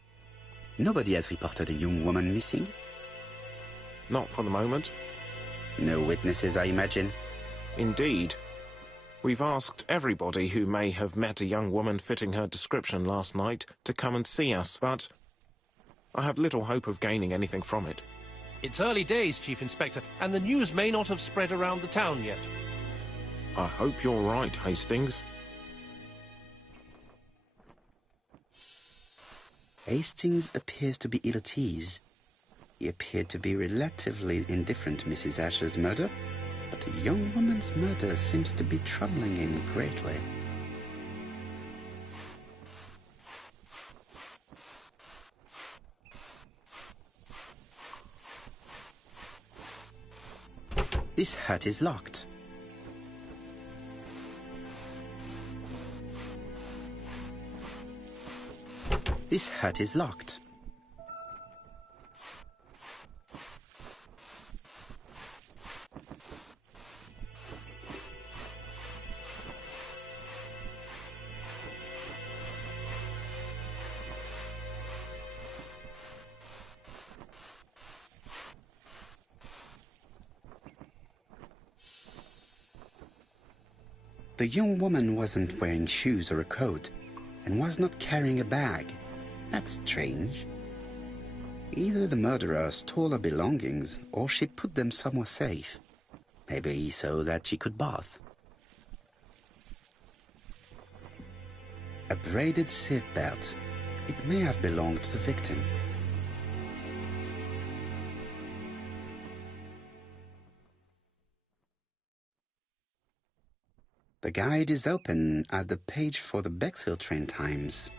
Nobody has reported a young woman missing? Not for the moment. No witnesses, I imagine. Indeed. We've asked everybody who may have met a young woman fitting her description last night to come and see us, but I have little hope of gaining anything from it. It's early days, Chief Inspector, and the news may not have spread around the town yet. I hope you're right, Hastings. Hastings appears to be ill at ease. He appeared to be relatively indifferent to Mrs. Asher's murder, but a young woman's murder seems to be troubling him greatly. This hut is locked. This hut is locked. The young woman wasn't wearing shoes or a coat, and was not carrying a bag. That's strange. Either the murderer stole her belongings, or she put them somewhere safe. Maybe so that she could bath. A braided seat belt. It may have belonged to the victim. The guide is open at the page for the Bexhill train times.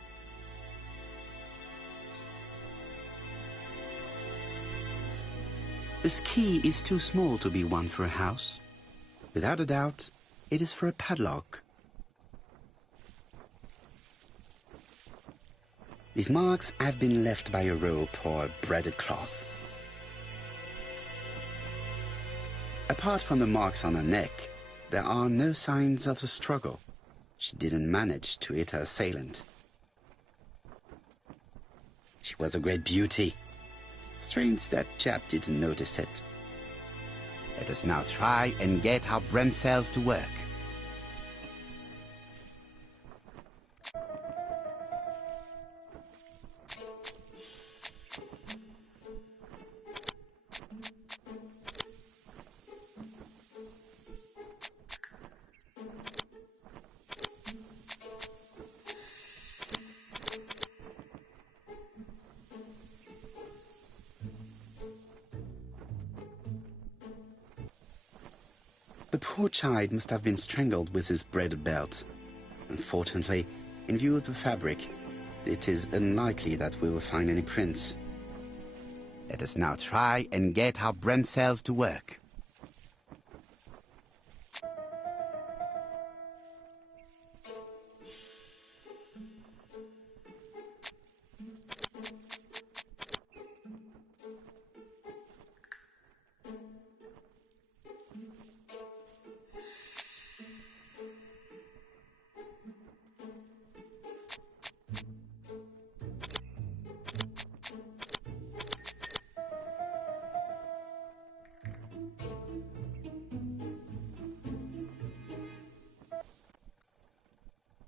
This key is too small to be one for a house. Without a doubt, it is for a padlock. These marks have been left by a rope or a braided cloth. Apart from the marks on her neck, there are no signs of the struggle. She didn't manage to hit her assailant. She was a great beauty. Strange that chap didn't notice it. Let us now try and get our brain cells to work. The poor child must have been strangled with his braided belt. Unfortunately, in view of the fabric, it is unlikely that we will find any prints. Let us now try and get our brain cells to work.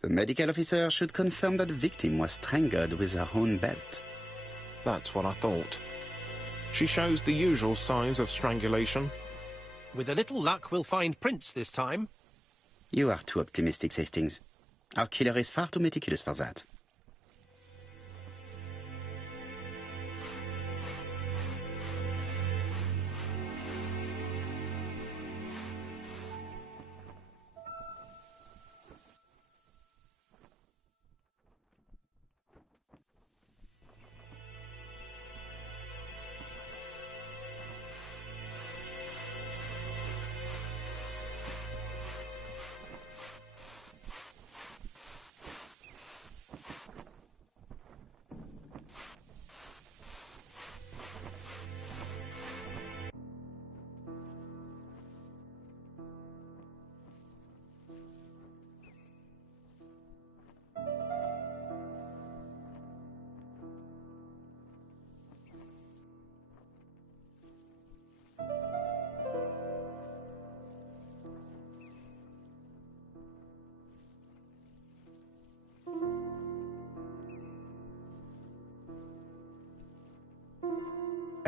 The medical officer should confirm that the victim was strangled with her own belt. That's what I thought. She shows the usual signs of strangulation. With a little luck, we'll find prints this time. You are too optimistic, Hastings. Our killer is far too meticulous for that.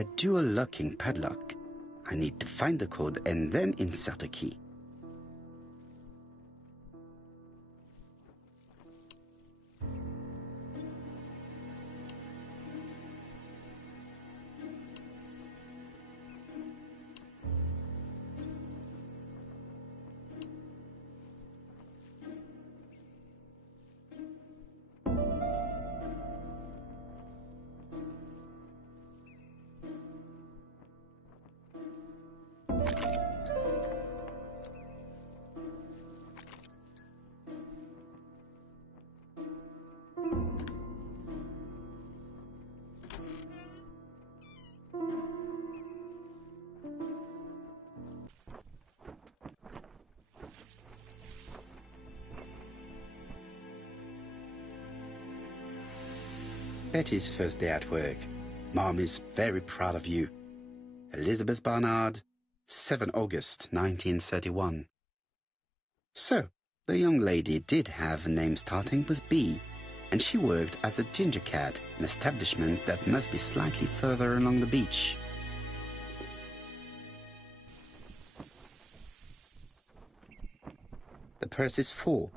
A dual locking padlock. I need to find the code and then insert a key. Betty's first day at work. Mom is very proud of you. Elizabeth Barnard, 7 August 1931. So, The young lady did have a name starting with B, and she worked as a ginger cat, an establishment that must be slightly further along the beach. The purse is full.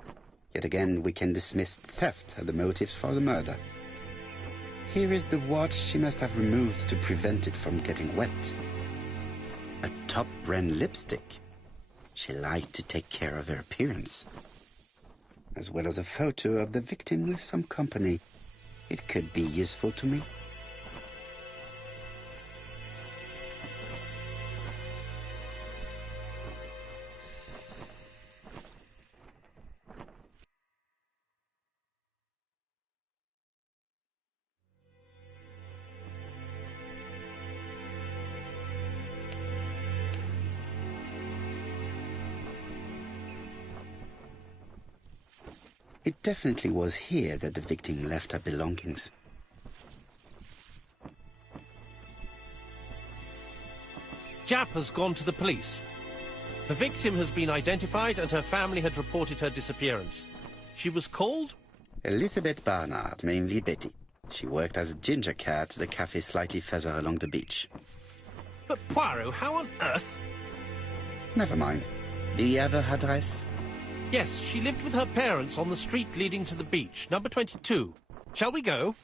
Yet again, we can dismiss theft as the motives for the murder. Here is the watch she must have removed to prevent it from getting wet. A top-brand lipstick. She liked to take care of her appearance. As well as a photo of the victim with some company. It could be useful to me. It definitely was here that the victim left her belongings. Jap has gone to the police. The victim has been identified and her family had reported her disappearance. She was called? Elizabeth Barnard, mainly Betty. She worked as a ginger cat at the cafe slightly further along the beach. But Poirot, how on earth? Never mind. Do you have her address? Yes, she lived with her parents on the street leading to the beach, number 22. Shall we go?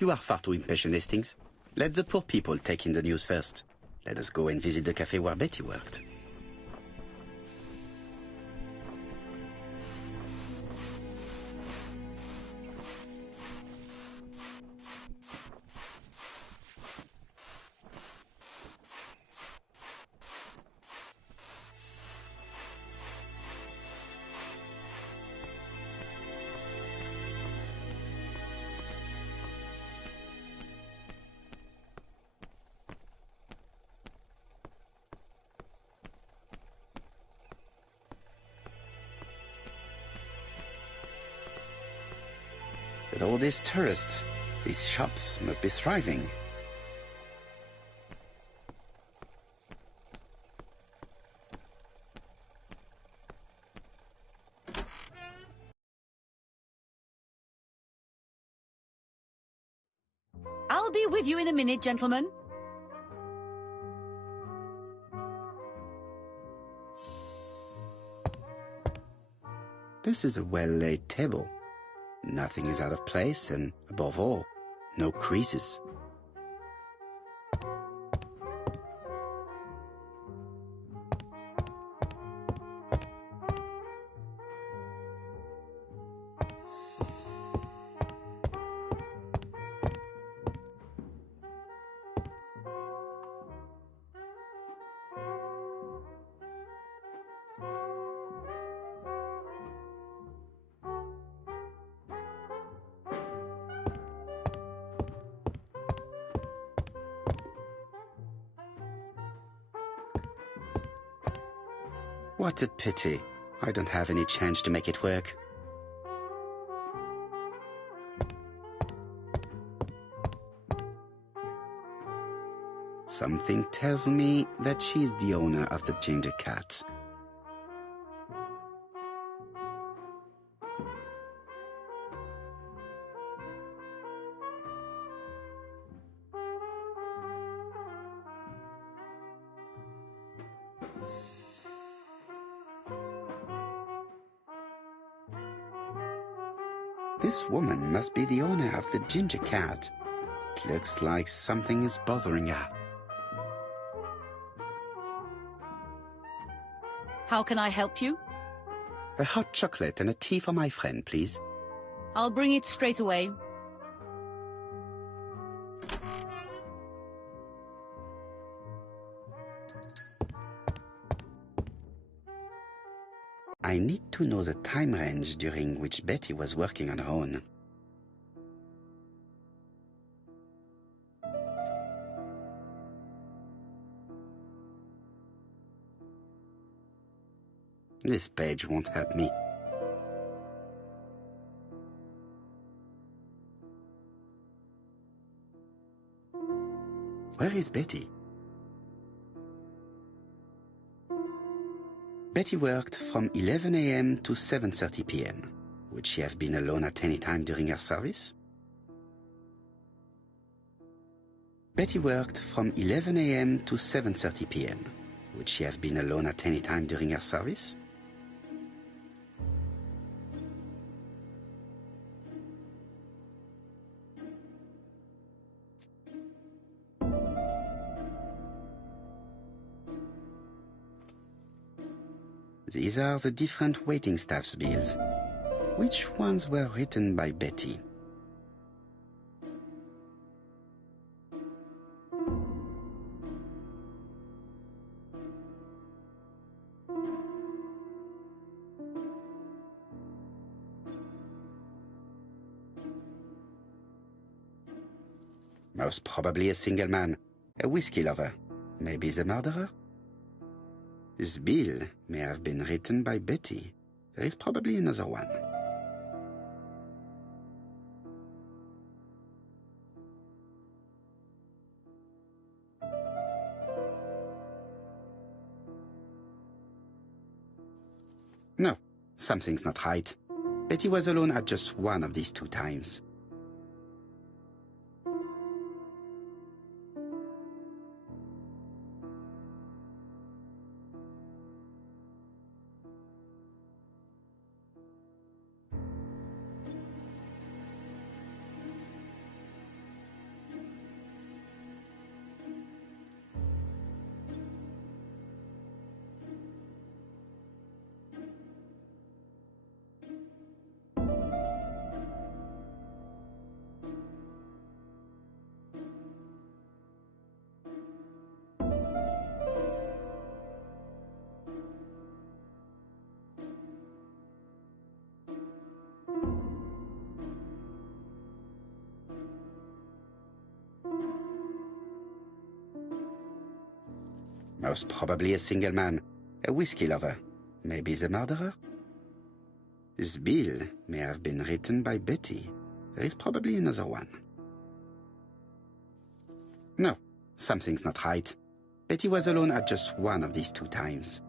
You are far too impatient, Hastings. Let the poor people take in the news first. Let us go and visit the cafe where Betty worked. With all these tourists, these shops must be thriving. I'll be with you in a minute, gentlemen. This is a well-laid table. Nothing is out of place and, above all, no creases. What a pity. I don't have any change to make it work. Something tells me that she's the owner of the ginger cat. This woman must be the owner of the ginger cat. It looks like something is bothering her. How can I help you? A hot chocolate and a tea for my friend, please. I'll bring it straight away. I need to know the time range during which Betty was working on her own. This page won't help me. Where is Betty? Betty worked from 11 a.m. to 7:30 p.m. Would she have been alone at any time during her service? Betty worked from 11 a.m. to 7:30 p.m. Would she have been alone at any time during her service? These are the different waiting staff's bills. Which ones were written by Betty? Most probably a single man, a whiskey lover, maybe the murderer? This bill may have been written by Betty. There is probably another one. No, something's not right. Betty was alone at just one of these two times. Most probably a single man, a whiskey lover, maybe the murderer? This bill may have been written by Betty. There is probably another one. No, something's not right. Betty was alone at just one of these two times.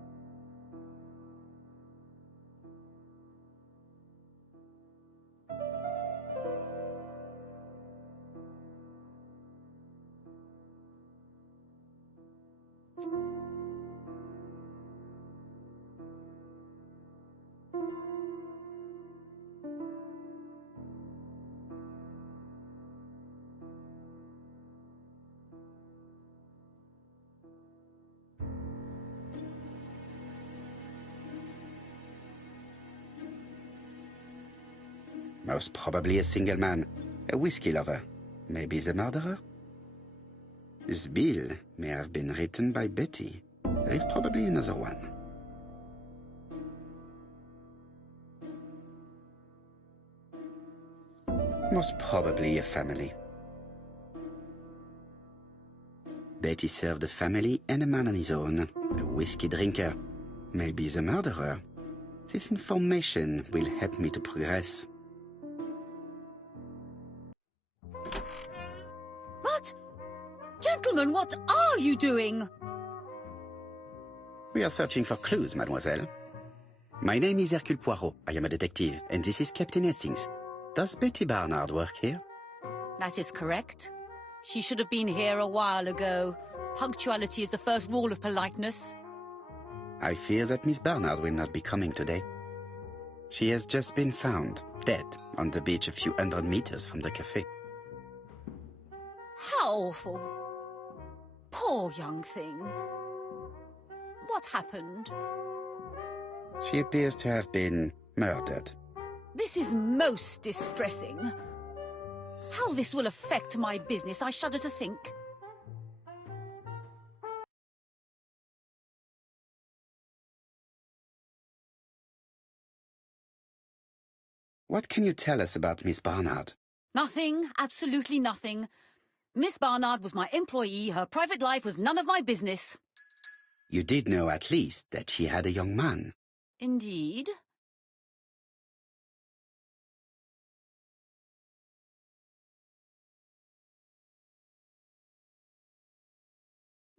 Most probably a single man, a whiskey lover, maybe the murderer? This bill may have been written by Betty. There is probably another one. Most probably a family. Betty served a family and a man on his own, a whiskey drinker, maybe the murderer. This information will help me to progress. But, gentlemen, what are you doing? We are searching for clues, mademoiselle. My name is Hercule Poirot. I am a detective, and this is Captain Hastings. Does Betty Barnard work here? That is correct. She should have been here a while ago. Punctuality is the first rule of politeness. I fear that Miss Barnard will not be coming today. She has just been found, dead, on the beach a few hundred meters from the cafe. How awful. Poor young thing. What happened? She appears to have been murdered. This is most distressing. How this will affect my business, I shudder to think. What can you tell us about Miss Barnard? Nothing, absolutely nothing. Miss Barnard was my employee. Her private life was none of my business. You did know at least that she had a young man. Indeed.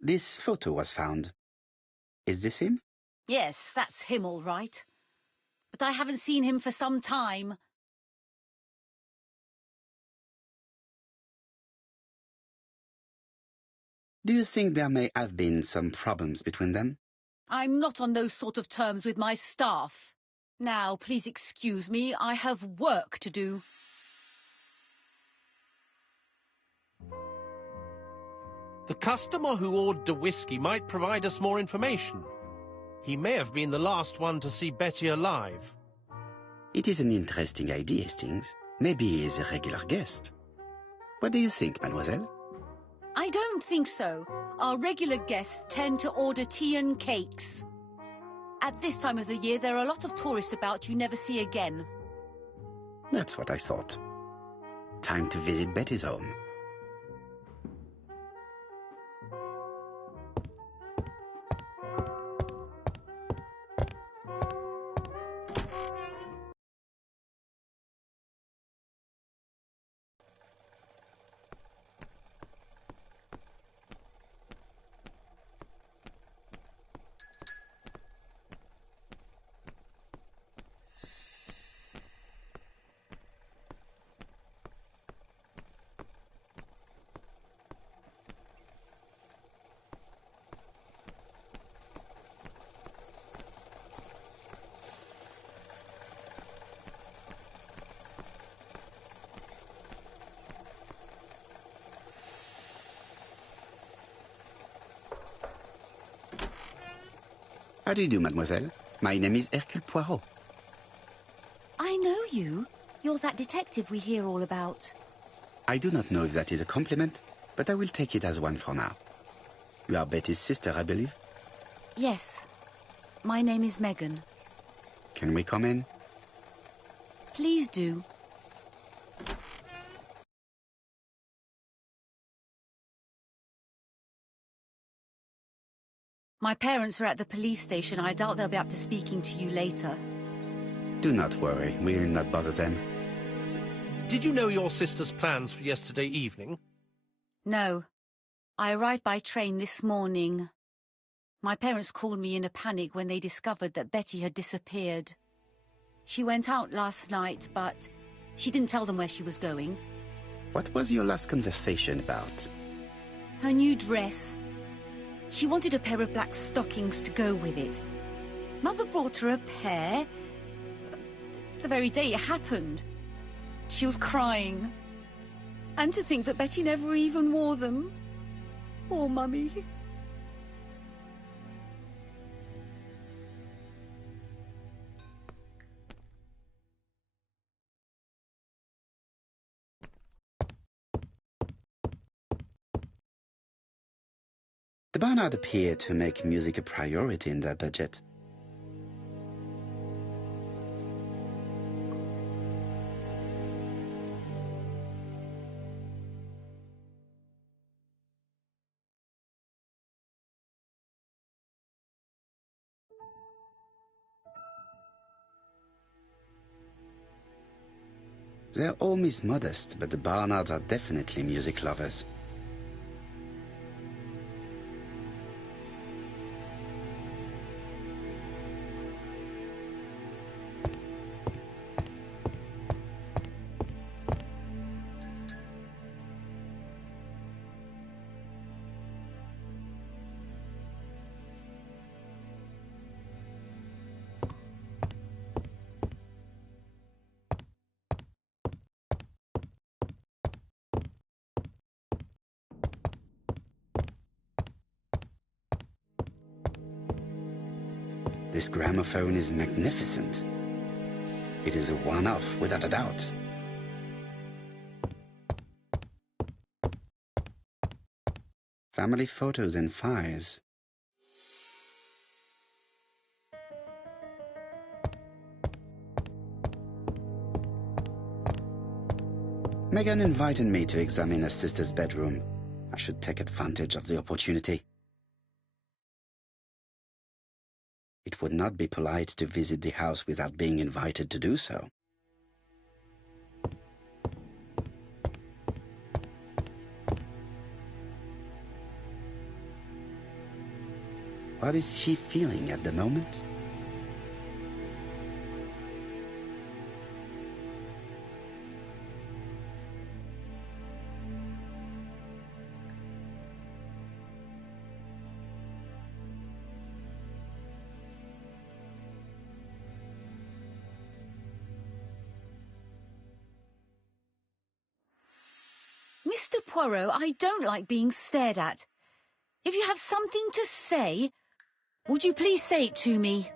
This photo was found. Is this him? Yes, that's him all right. But I haven't seen him for some time. Do you think there may have been some problems between them? I'm not on those sort of terms with my staff. Now, please excuse me, I have work to do. The customer who ordered the whiskey might provide us more information. He may have been the last one to see Betty alive. It is an interesting idea, Hastings. Maybe he is a regular guest. What do you think, mademoiselle? I don't think so. Our regular guests tend to order tea and cakes. At this time of the year, there are a lot of tourists about you never see again. That's what I thought. Time to visit Betty's home. How do you do, mademoiselle? My name is Hercule Poirot. I know you. You're that detective we hear all about. I do not know if that is a compliment, but I will take it as one for now. You are Betty's sister, I believe? Yes. My name is Megan. Can we come in? Please do. My parents are at the police station. I doubt they'll be up to speaking to you later. Do not worry, we will not bother them. Did you know your sister's plans for yesterday evening? No. I arrived by train this morning. My parents called me in a panic when they discovered that Betty had disappeared. She went out last night, but she didn't tell them where she was going. What was your last conversation about? Her new dress. She wanted a pair of black stockings to go with it. Mother brought her a pair. The very day it happened. She was crying. And to think that Betty never even wore them. Poor Mummy. The Barnard appeared to make music a priority in their budget. Their home is modest, but the Barnards are definitely music lovers. This gramophone is magnificent. It is a one-off, without a doubt. Family photos and files. Megan invited me to examine her sister's bedroom. I should take advantage of the opportunity. It would not be polite to visit the house without being invited to do so. What is she feeling at the moment? Mr. Poirot, I don't like being stared at. If you have something to say, would you please say it to me?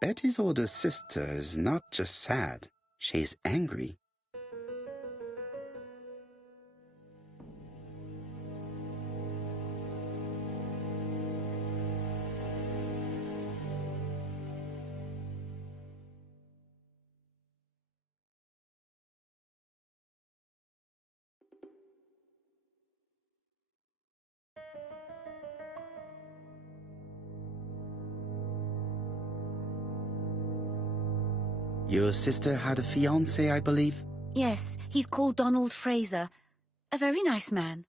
Betty's older sister is not just sad, she's angry. Your sister had a fiancé, I believe? Yes, he's called Donald Fraser. A very nice man.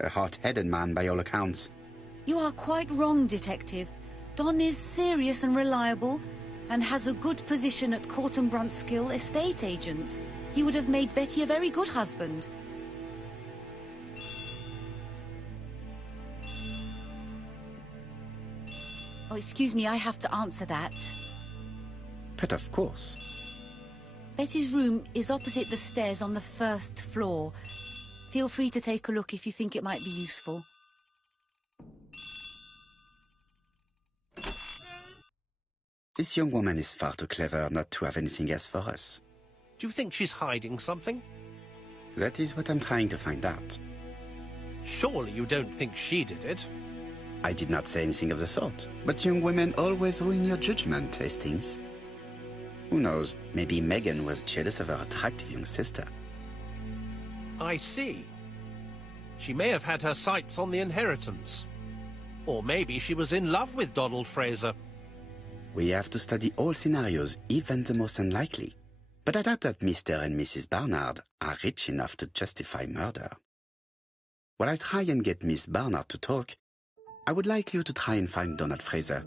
A hot-headed man by all accounts. You are quite wrong, Detective. Don is serious and reliable, and has a good position at Court and Brunskill estate agents. He would have made Betty a very good husband. Oh, excuse me, I have to answer that. But of course. Betty's room is opposite the stairs on the first floor. Feel free to take a look if you think it might be useful. This young woman is far too clever not to have anything else for us. Do you think she's hiding something? That is what I'm trying to find out. Surely you don't think she did it? I did not say anything of the sort. But young women always ruin your judgment, Hastings. Who knows, maybe Megan was jealous of her attractive young sister. I see. She may have had her sights on the inheritance. Or maybe she was in love with Donald Fraser. We have to study all scenarios, even the most unlikely. But I doubt that Mr. and Mrs. Barnard are rich enough to justify murder. While I try and get Miss Barnard to talk, I would like you to try and find Donald Fraser.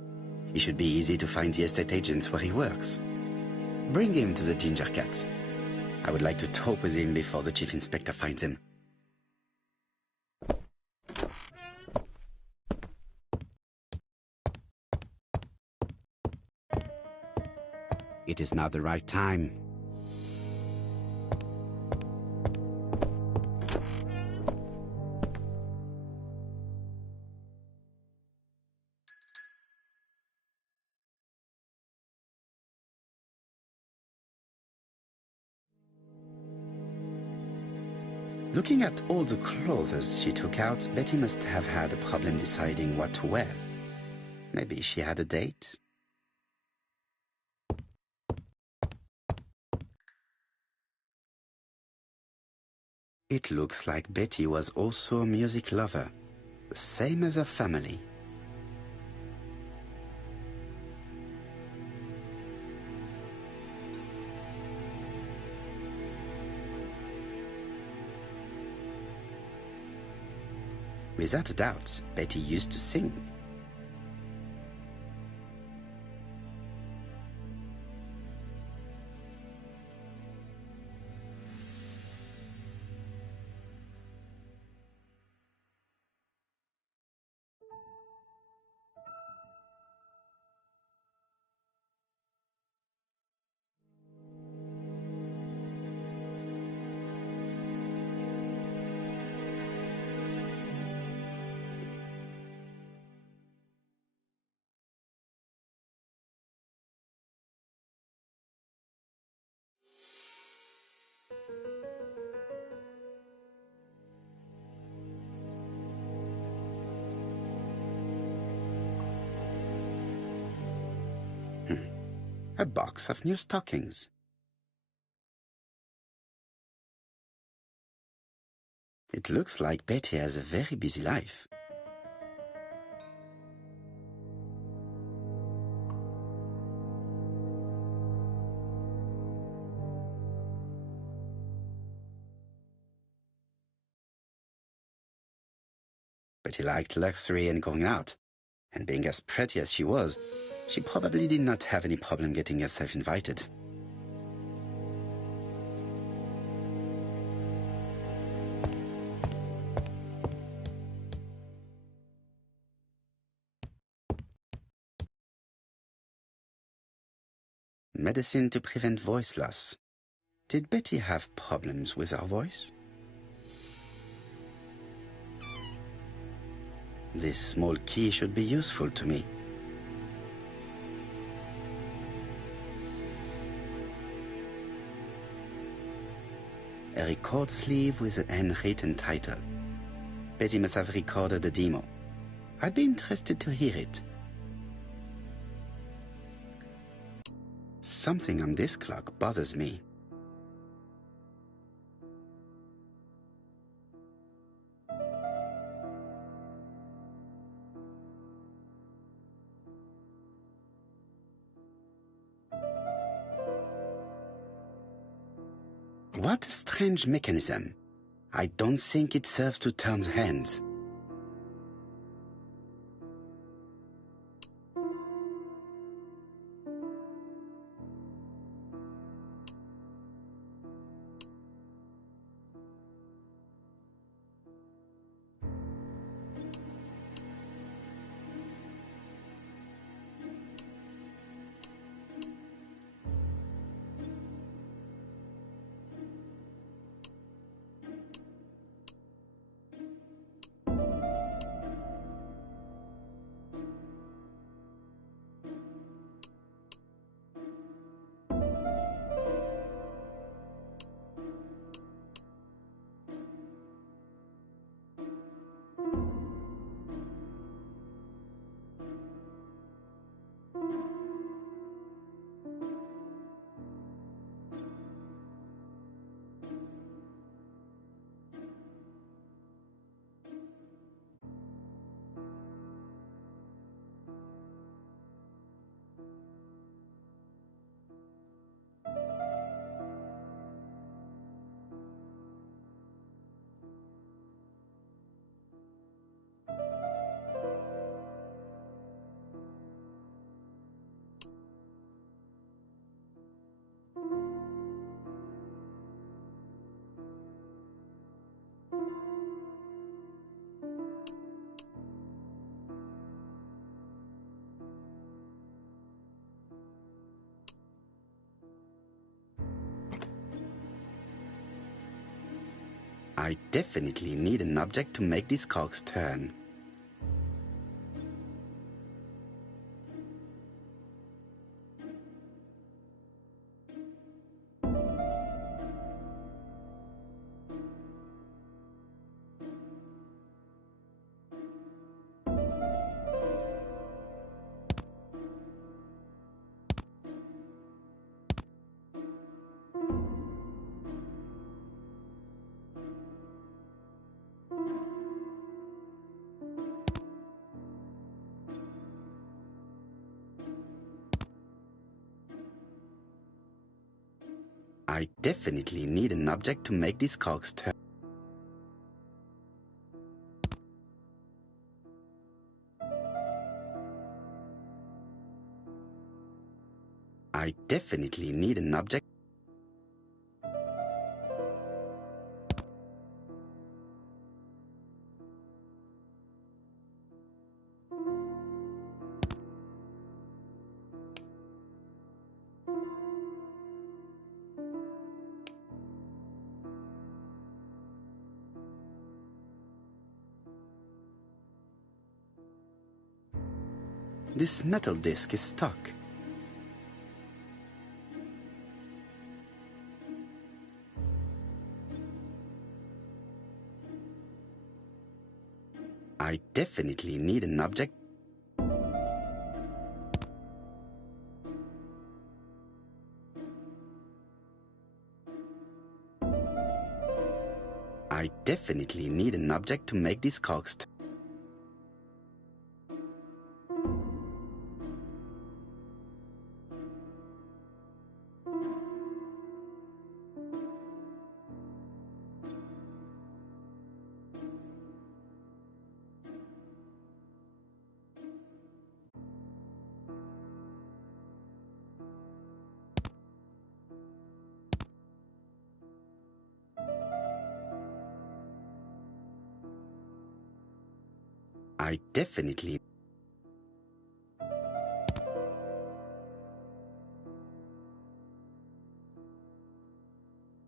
It should be easy to find the estate agents where he works. Bring him to the Ginger Cat. I would like to talk with him before the Chief Inspector finds him. It is now the right time. Looking at all the clothes she took out, Betty must have had a problem deciding what to wear. Maybe she had a date? It looks like Betty was also a music lover, the same as her family. Without a doubt, Betty used to sing. A box of new stockings. It looks like Betty has a very busy life. Betty liked luxury and going out, and being as pretty as she was, she probably did not have any problem getting herself invited. Medicine to prevent voice loss. Did Betty have problems with her voice? This small key should be useful to me. A record sleeve with an handwritten title. Betty must have recorded the demo. I'd be interested to hear it. Something on this clock bothers me. What a strange mechanism. I don't think it serves to turn hands. I definitely need an object to make these cogs turn. I definitely need an object to make these cogs turn. I definitely need an object. This metal disc is stuck. I definitely need an object. I I definitely need an object to make these cogs turn.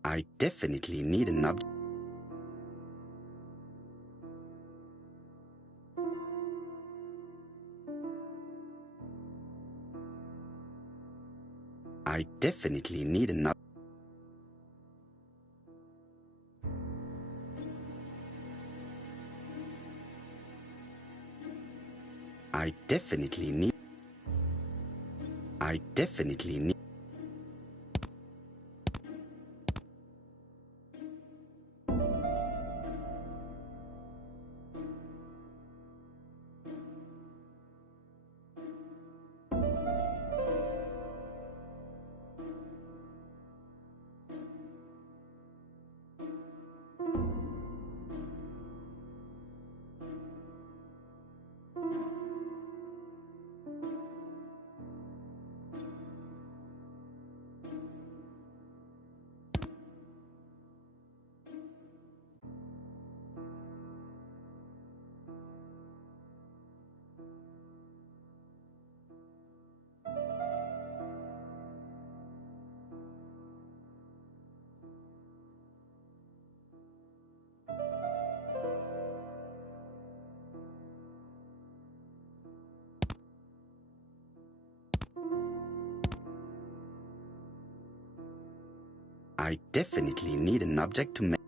I definitely need an object. I definitely need an object. I definitely need. I definitely need. I definitely need an object to make.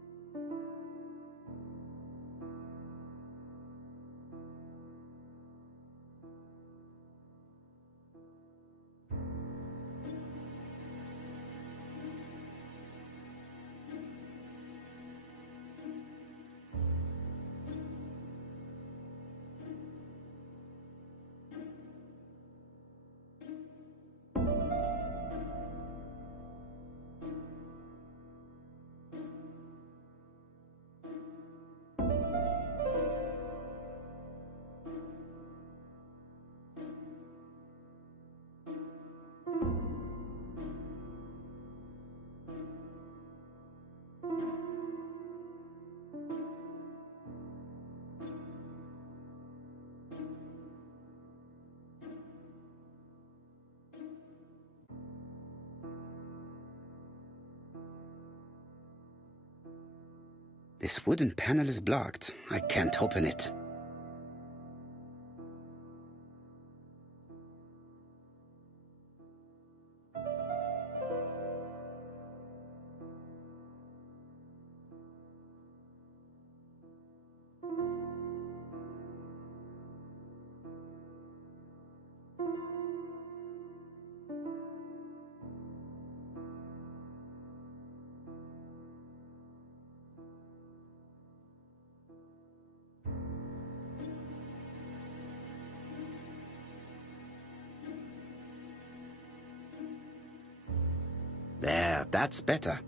This wooden panel is blocked. I can't open it. There, that's better.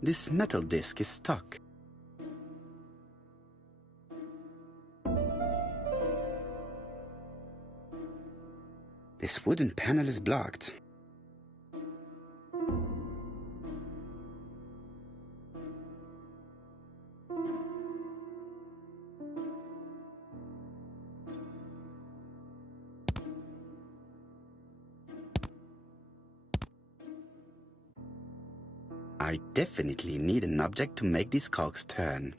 This metal disc is stuck. This wooden panel is blocked. I definitely need an object to make these cogs turn.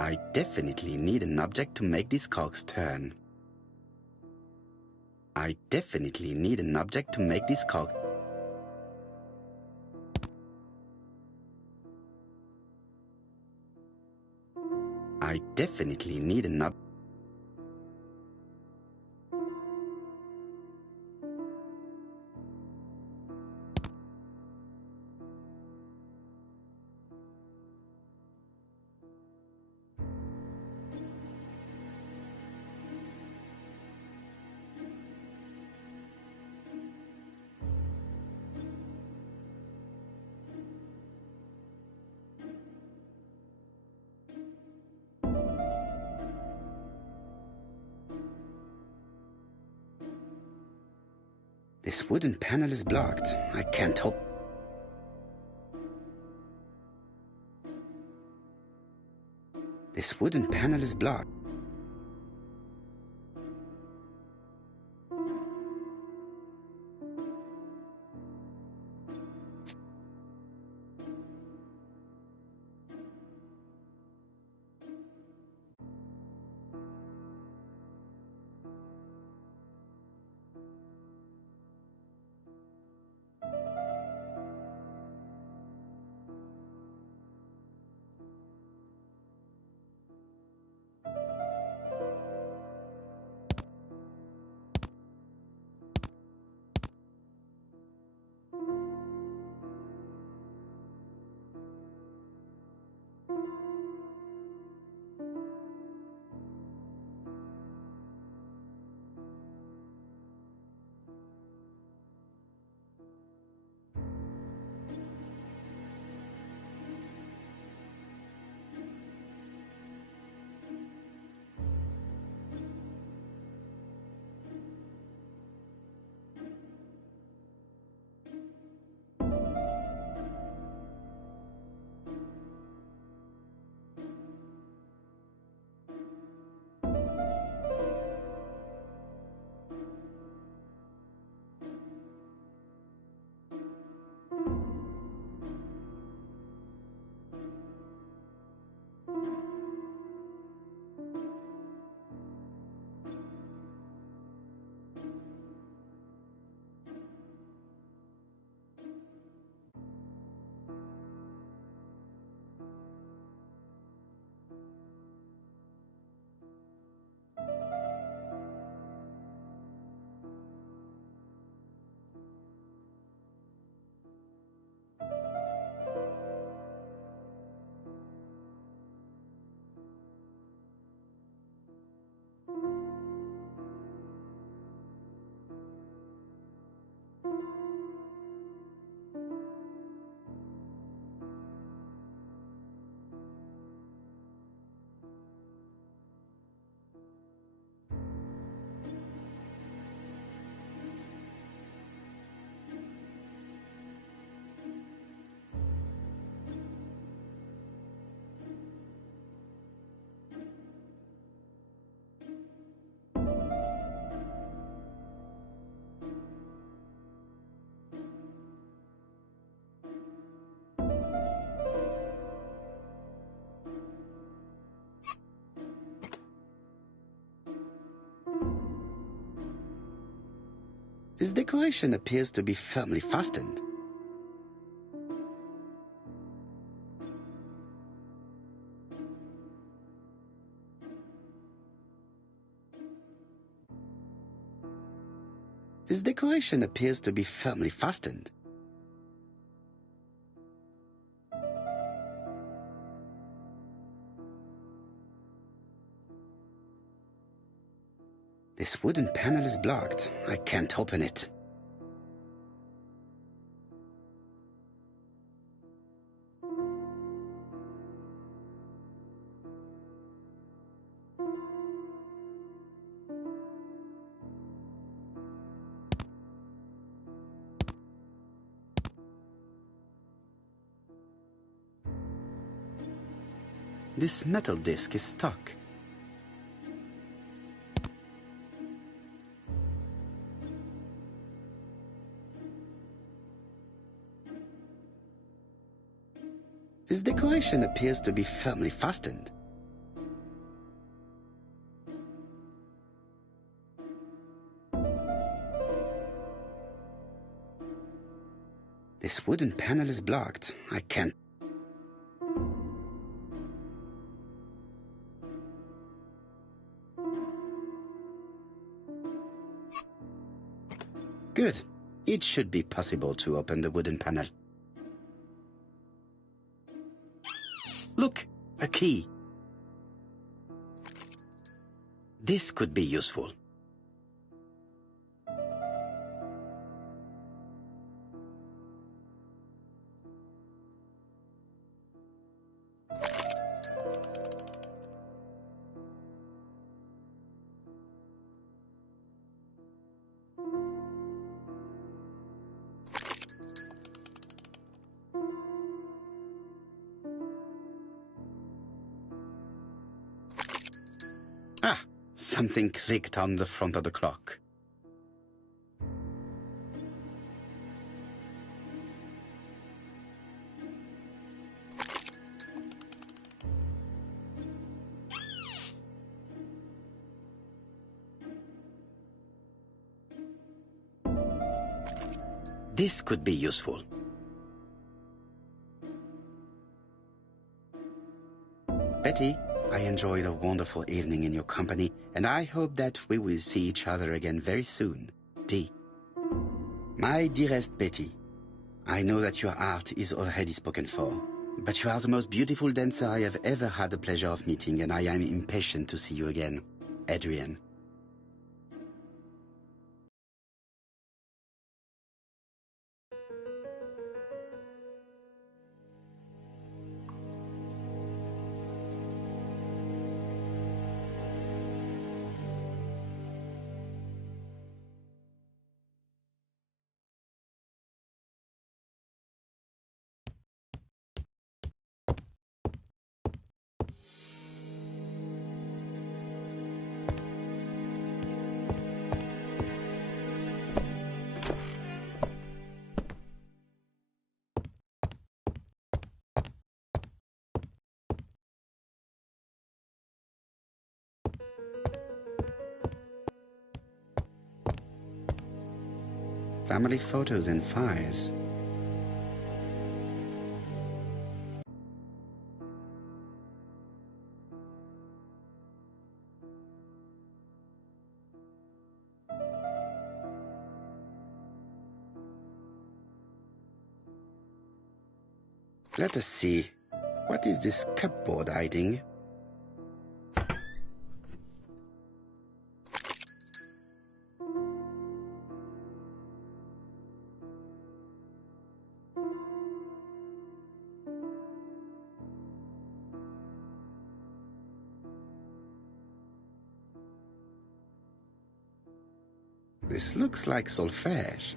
I definitely need an object to make these cogs turn. I definitely need an object to make these cogs. I definitely need an object. This wooden panel is blocked. I can't hope... This wooden panel is blocked. This decoration appears to be firmly fastened. This decoration appears to be firmly fastened. This wooden panel is blocked. I can't open it. This metal disc is stuck. This decoration appears to be firmly fastened. This wooden panel is blocked. I can't. Good. It should be possible to open the wooden panel. Look, a key. This could be useful. Ah, something clicked on the front of the clock. This could be useful. Betty, I enjoyed a wonderful evening in your company, and I hope that we will see each other again very soon. D. My dearest Betty, I know that your art is already spoken for, but you are the most beautiful dancer I have ever had the pleasure of meeting, and I am impatient to see you again. Adrian. Family photos and files. Let us see. What is this cupboard hiding? This looks like solfège.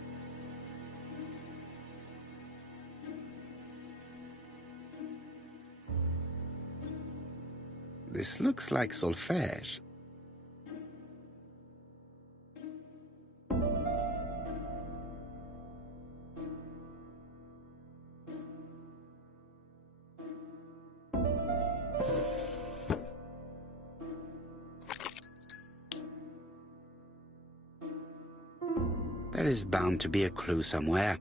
This looks like solfège. There is bound to be a clue somewhere.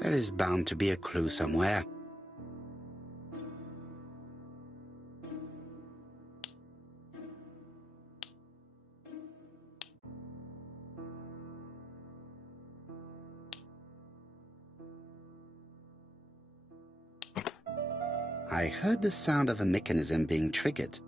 There is bound to be a clue somewhere. I heard the sound of a mechanism being triggered.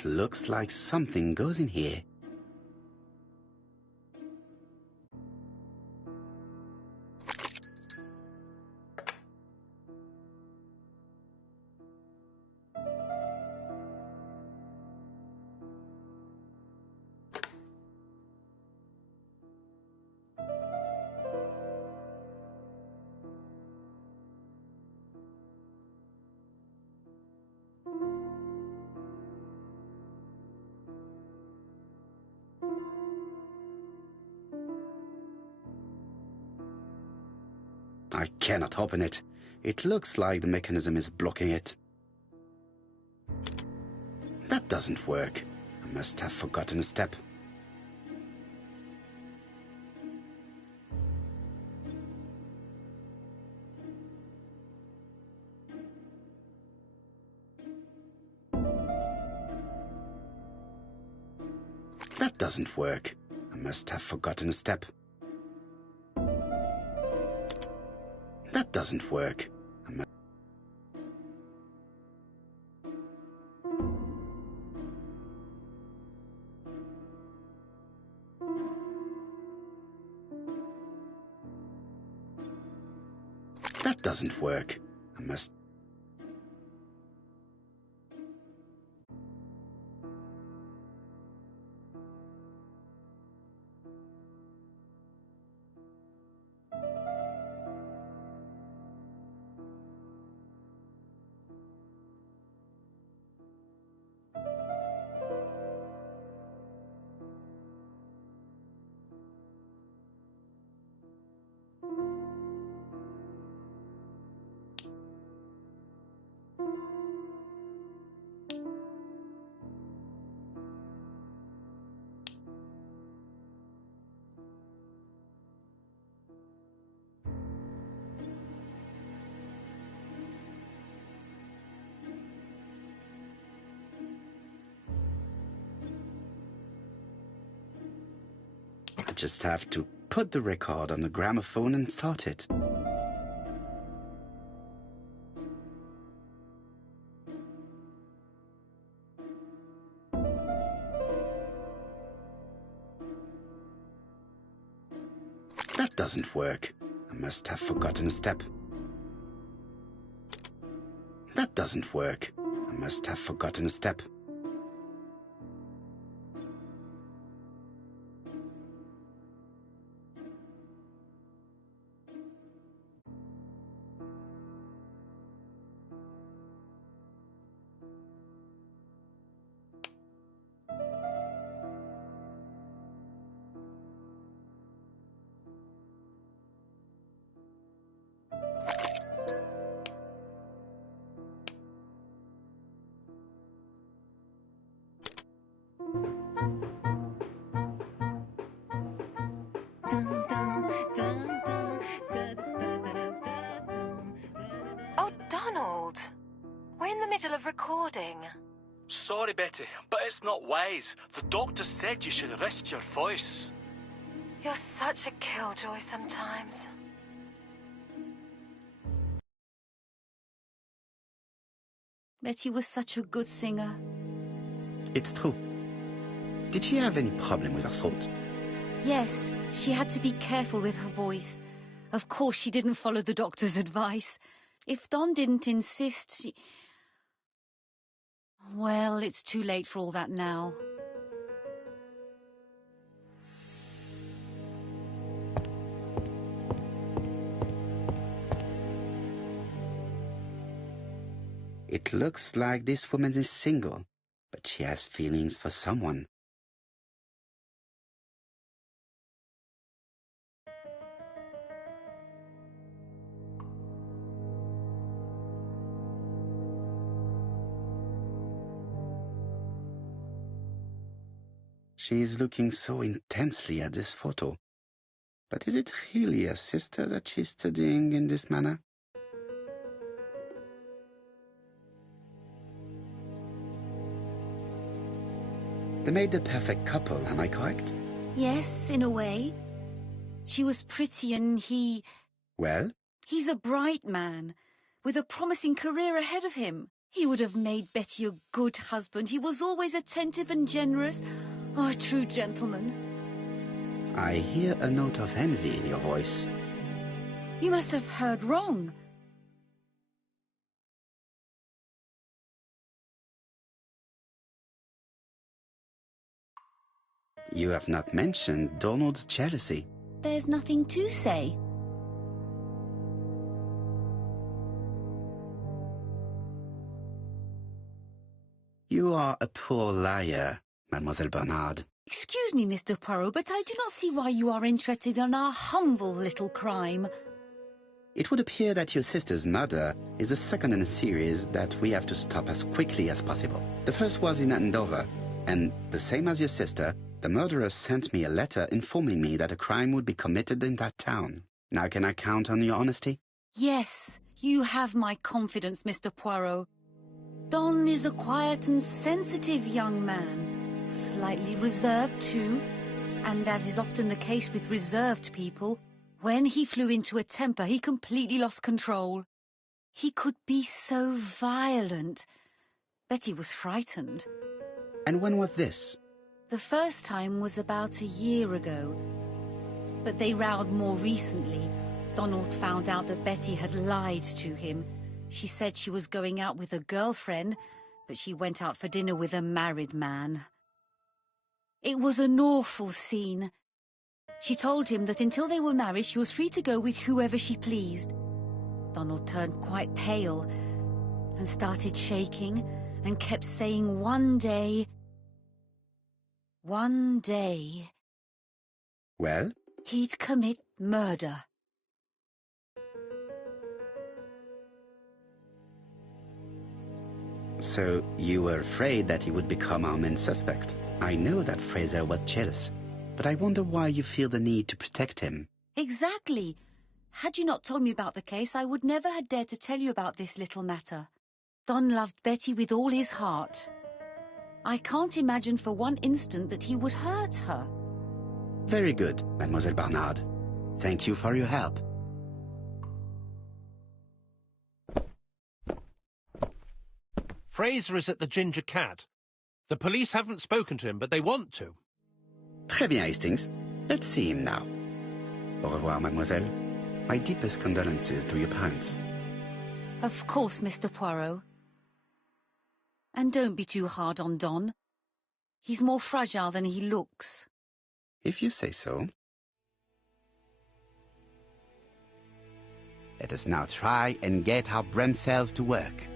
It looks like something goes in here. I cannot open it. It looks like the mechanism is blocking it. That doesn't work. I must have forgotten a step. That doesn't work. I must have forgotten a step. That doesn't work. That doesn't work. I must... I just have to put the record on the gramophone and start it. That doesn't work. I must have forgotten a step. That doesn't work. I must have forgotten a step. Oh, Donald! We're in the middle of recording. Sorry, Betty, but it's not wise. The doctor said you should rest your voice. You're such a killjoy sometimes. Betty was such a good singer. It's true. Did she have any problem with her throat? Yes, she had to be careful with her voice. Of course, she didn't follow the doctor's advice. If Don didn't insist, she... Well, it's too late for all that now. It looks like this woman is single, but she has feelings for someone. She is looking so intensely at this photo. But is it really a sister that she's studying in this manner? They made the perfect couple, am I correct? Yes, in a way. She was pretty and he... Well? He's a bright man, with a promising career ahead of him. He would have made Betty a good husband. He was always attentive and generous. Oh, a true gentleman. I hear a note of envy in your voice. You must have heard wrong. You have not mentioned Donald's jealousy. There's nothing to say. You are a poor liar, Mademoiselle Bernard. Excuse me, Mr. Poirot, but I do not see why you are interested in our humble little crime. It would appear that your sister's murder is the second in a series that we have to stop as quickly as possible. The first was in Andover, and the same as your sister, the murderer sent me a letter informing me that a crime would be committed in that town. Now can I count on your honesty? Yes, you have my confidence, Mr. Poirot. Don is a quiet and sensitive young man, slightly reserved too, and as is often the case with reserved people, when he flew into a temper, he completely lost control. He could be so violent. Betty was frightened. And when was this? The first time was about a year ago. But they rowed more recently. Donald found out that Betty had lied to him. She said she was going out with a girlfriend, but she went out for dinner with a married man. It was an awful scene. She told him that until they were married, she was free to go with whoever she pleased. Donald turned quite pale and started shaking and kept saying one day... Well? He'd commit murder. So you were afraid that he would become our main suspect. I know that Fraser was jealous, but I wonder why you feel the need to protect him. Exactly. Had you not told me about the case, I would never have dared to tell you about this little matter. Don loved Betty with all his heart. I can't imagine for one instant that he would hurt her. Very good, Mademoiselle Bernard. Thank you for your help. Fraser is at the Ginger Cat. The police haven't spoken to him, but they want to. Très bien, Hastings. Let's see him now. Au revoir, mademoiselle. My deepest condolences to your parents. Of course, Mr. Poirot. And don't be too hard on Don. He's more fragile than he looks. If you say so. Let us now try and get our brain cells to work.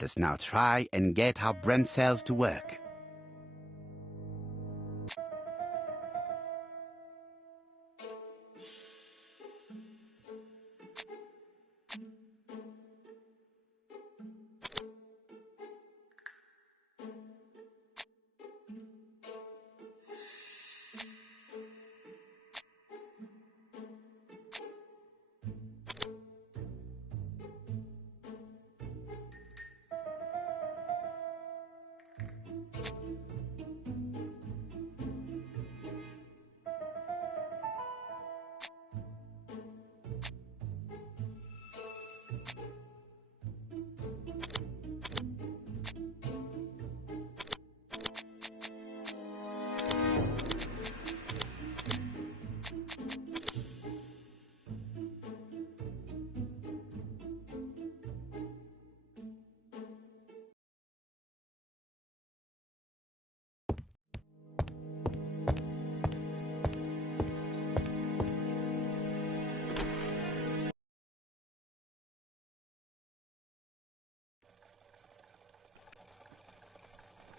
Let us now try and get our brain cells to work.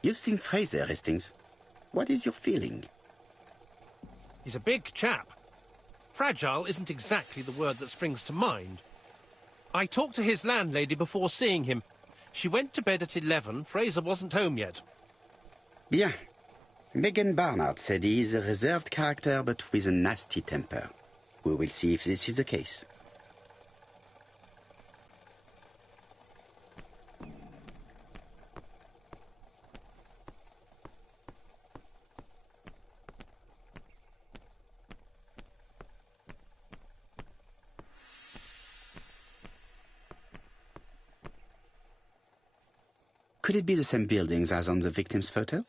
You've seen Fraser, Hastings. What is your feeling? He's a big chap. Fragile isn't exactly the word that springs to mind. I talked to his landlady before seeing him. She went to bed at 11. Fraser wasn't home yet. Bien. Megan Barnard said he is a reserved character but with a nasty temper. We will see if this is the case. Could it be the same buildings as on the victim's photo?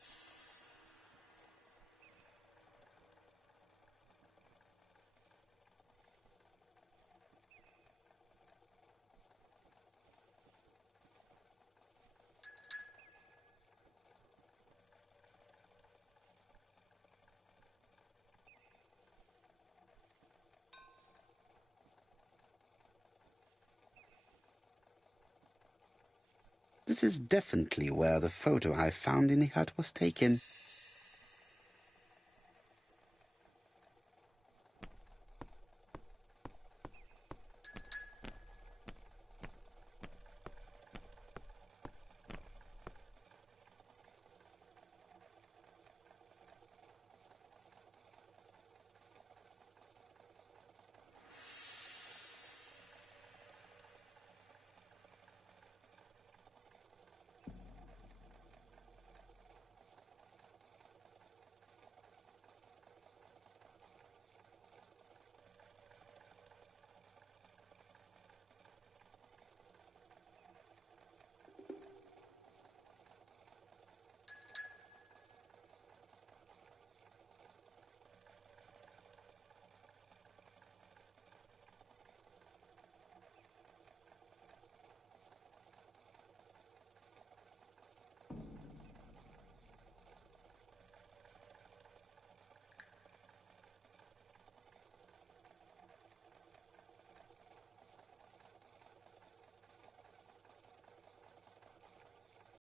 This is definitely where the photo I found in the hut was taken.